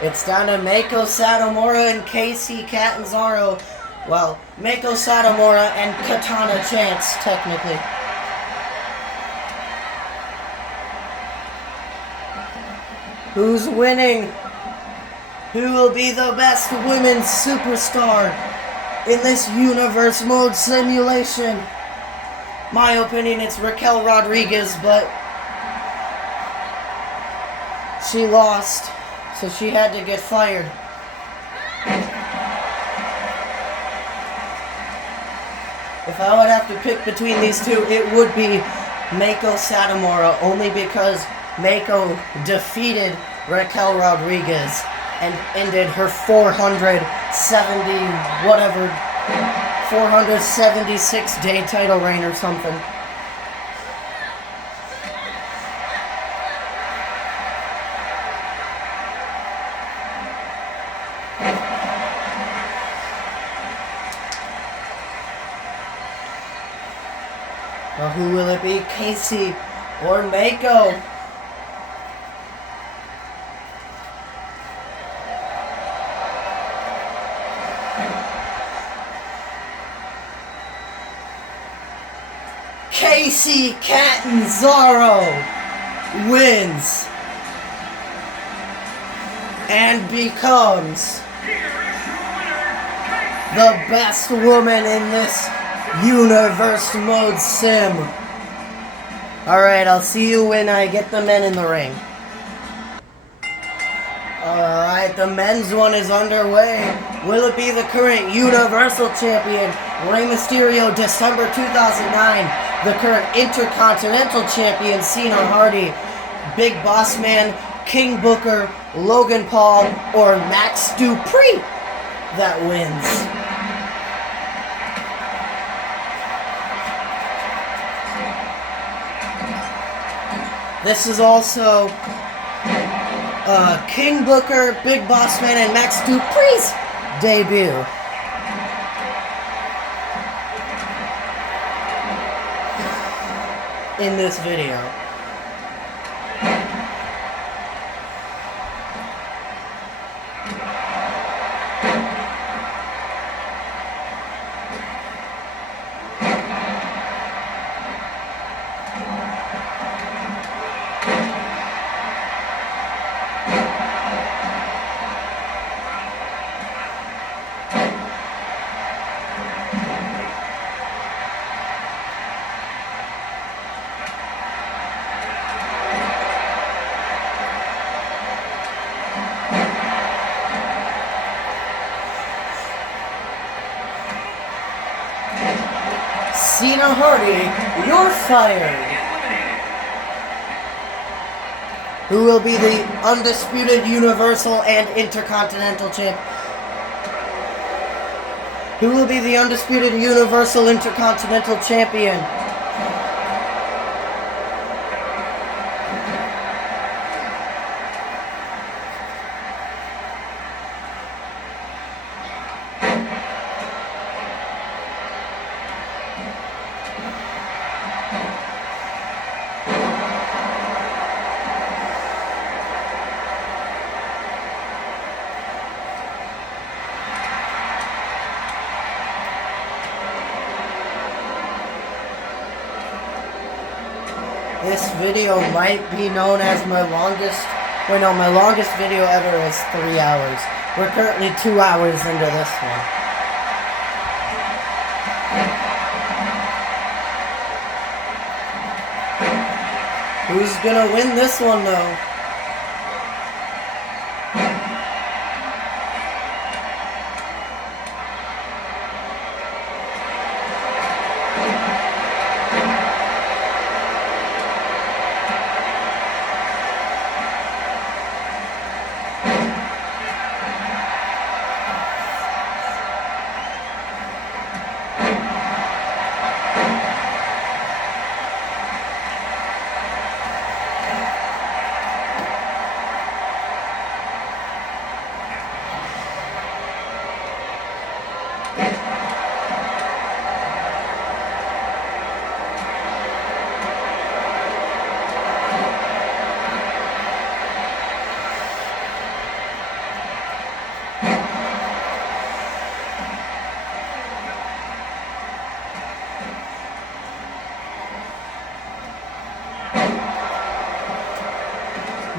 It's down to Meiko Satomura and Casey Catanzaro. Well, Meiko Satomura and Katana Chance, technically. Who's winning? Who will be the best women's superstar in this universe mode simulation? My opinion, it's Raquel Rodriguez, but she lost, so she had to get fired. If I would have to pick between these two, it would be Meiko Satomura, only because Meiko defeated Raquel Rodriguez and ended her 476 day title reign or something. Well, who will it be, Casey or Meiko? Casey Catanzaro wins and becomes the best woman in this universe mode sim. Alright, I'll see you when I get the men in the ring. Alright, the men's one is underway. Will it be the current Universal Champion, Rey Mysterio, December 2009, the current Intercontinental Champion, Cena Hardy, Big Boss Man, King Booker, Logan Paul, or Max Dupree that wins? This is also King Booker, Big Boss Man, and Max Dupree's debut. In this video. Cena Hardy, you're fired. Who will be the undisputed Universal and Intercontinental Champ? Who will be the undisputed Universal Intercontinental Champion? This video might be known as my longest, my longest video ever is 3 hours. We're currently 2 hours into this one. Who's gonna win this one though?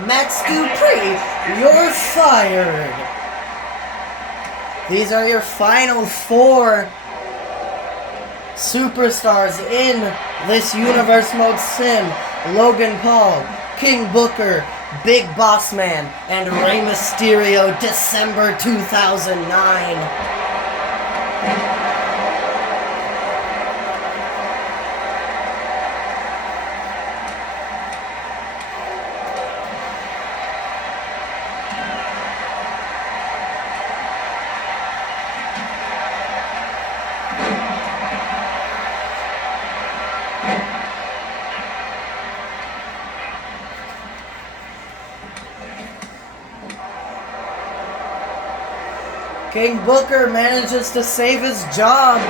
Max Dupree, you're fired. These are your final 4 superstars in this Universe Mode Sim. Logan Paul, King Booker, Big Boss Man, and Rey Mysterio, December 2009. King Booker manages to save his job.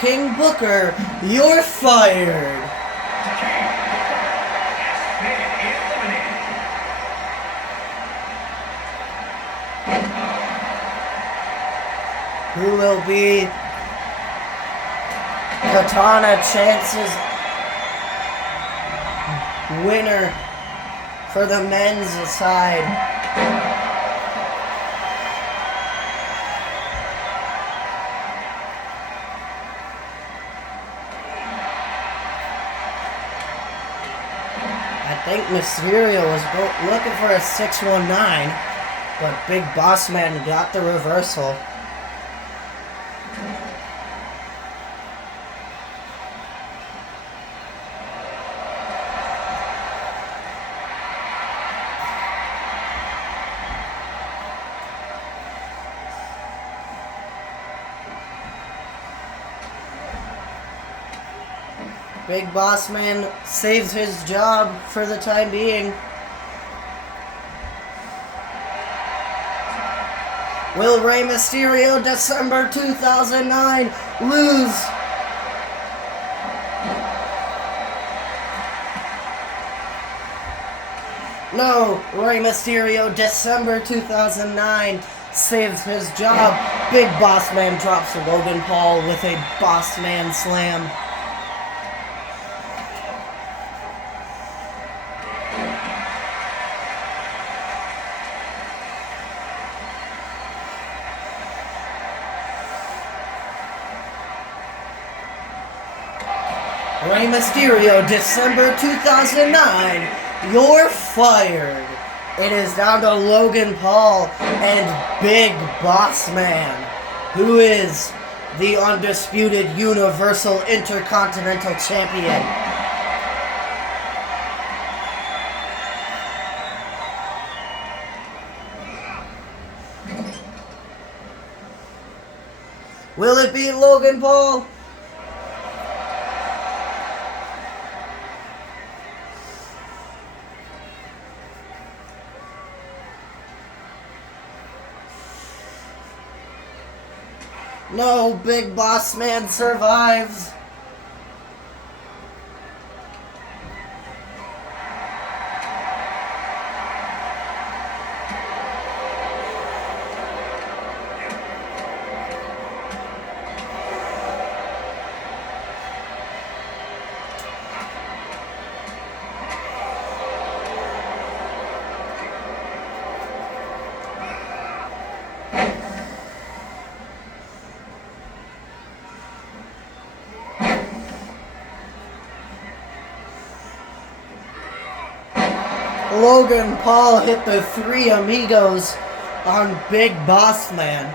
King Booker, you're fired. Who will be Katana Chance's winner for the men's side? I think Mysterio was looking for a 619, but Big Boss Man got the reversal. Big Boss Man saves his job for the time being. Will Rey Mysterio, December 2009, lose? No, Rey Mysterio, December 2009, saves his job. Big Boss Man drops Logan Paul with a Boss Man slam. Rey Mysterio, December 2009, you're fired. It is down to Logan Paul and Big Boss Man, who is the undisputed Universal Intercontinental Champion. Will it be Logan Paul? No, Big Boss Man survives. Logan Paul hit the Three Amigos on Big Boss Man.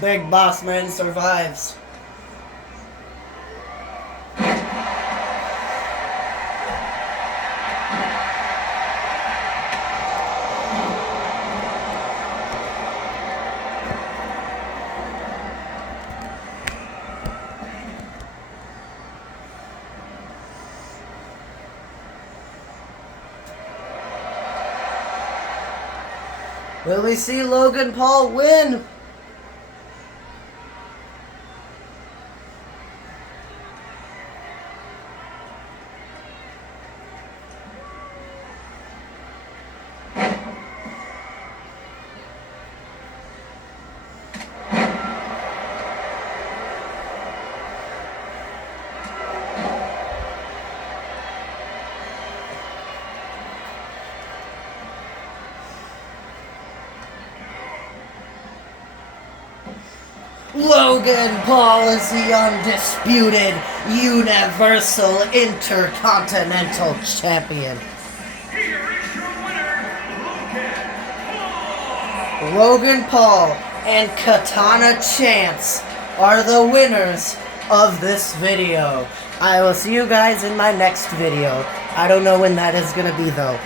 Big Boss Man survives. Will we see Logan Paul win? Logan Paul is the undisputed Universal Intercontinental Champion. Here is your winner, Logan Paul and Katana Chance are the winners of this video. I will see you guys in my next video. I don't know when that is going to be though.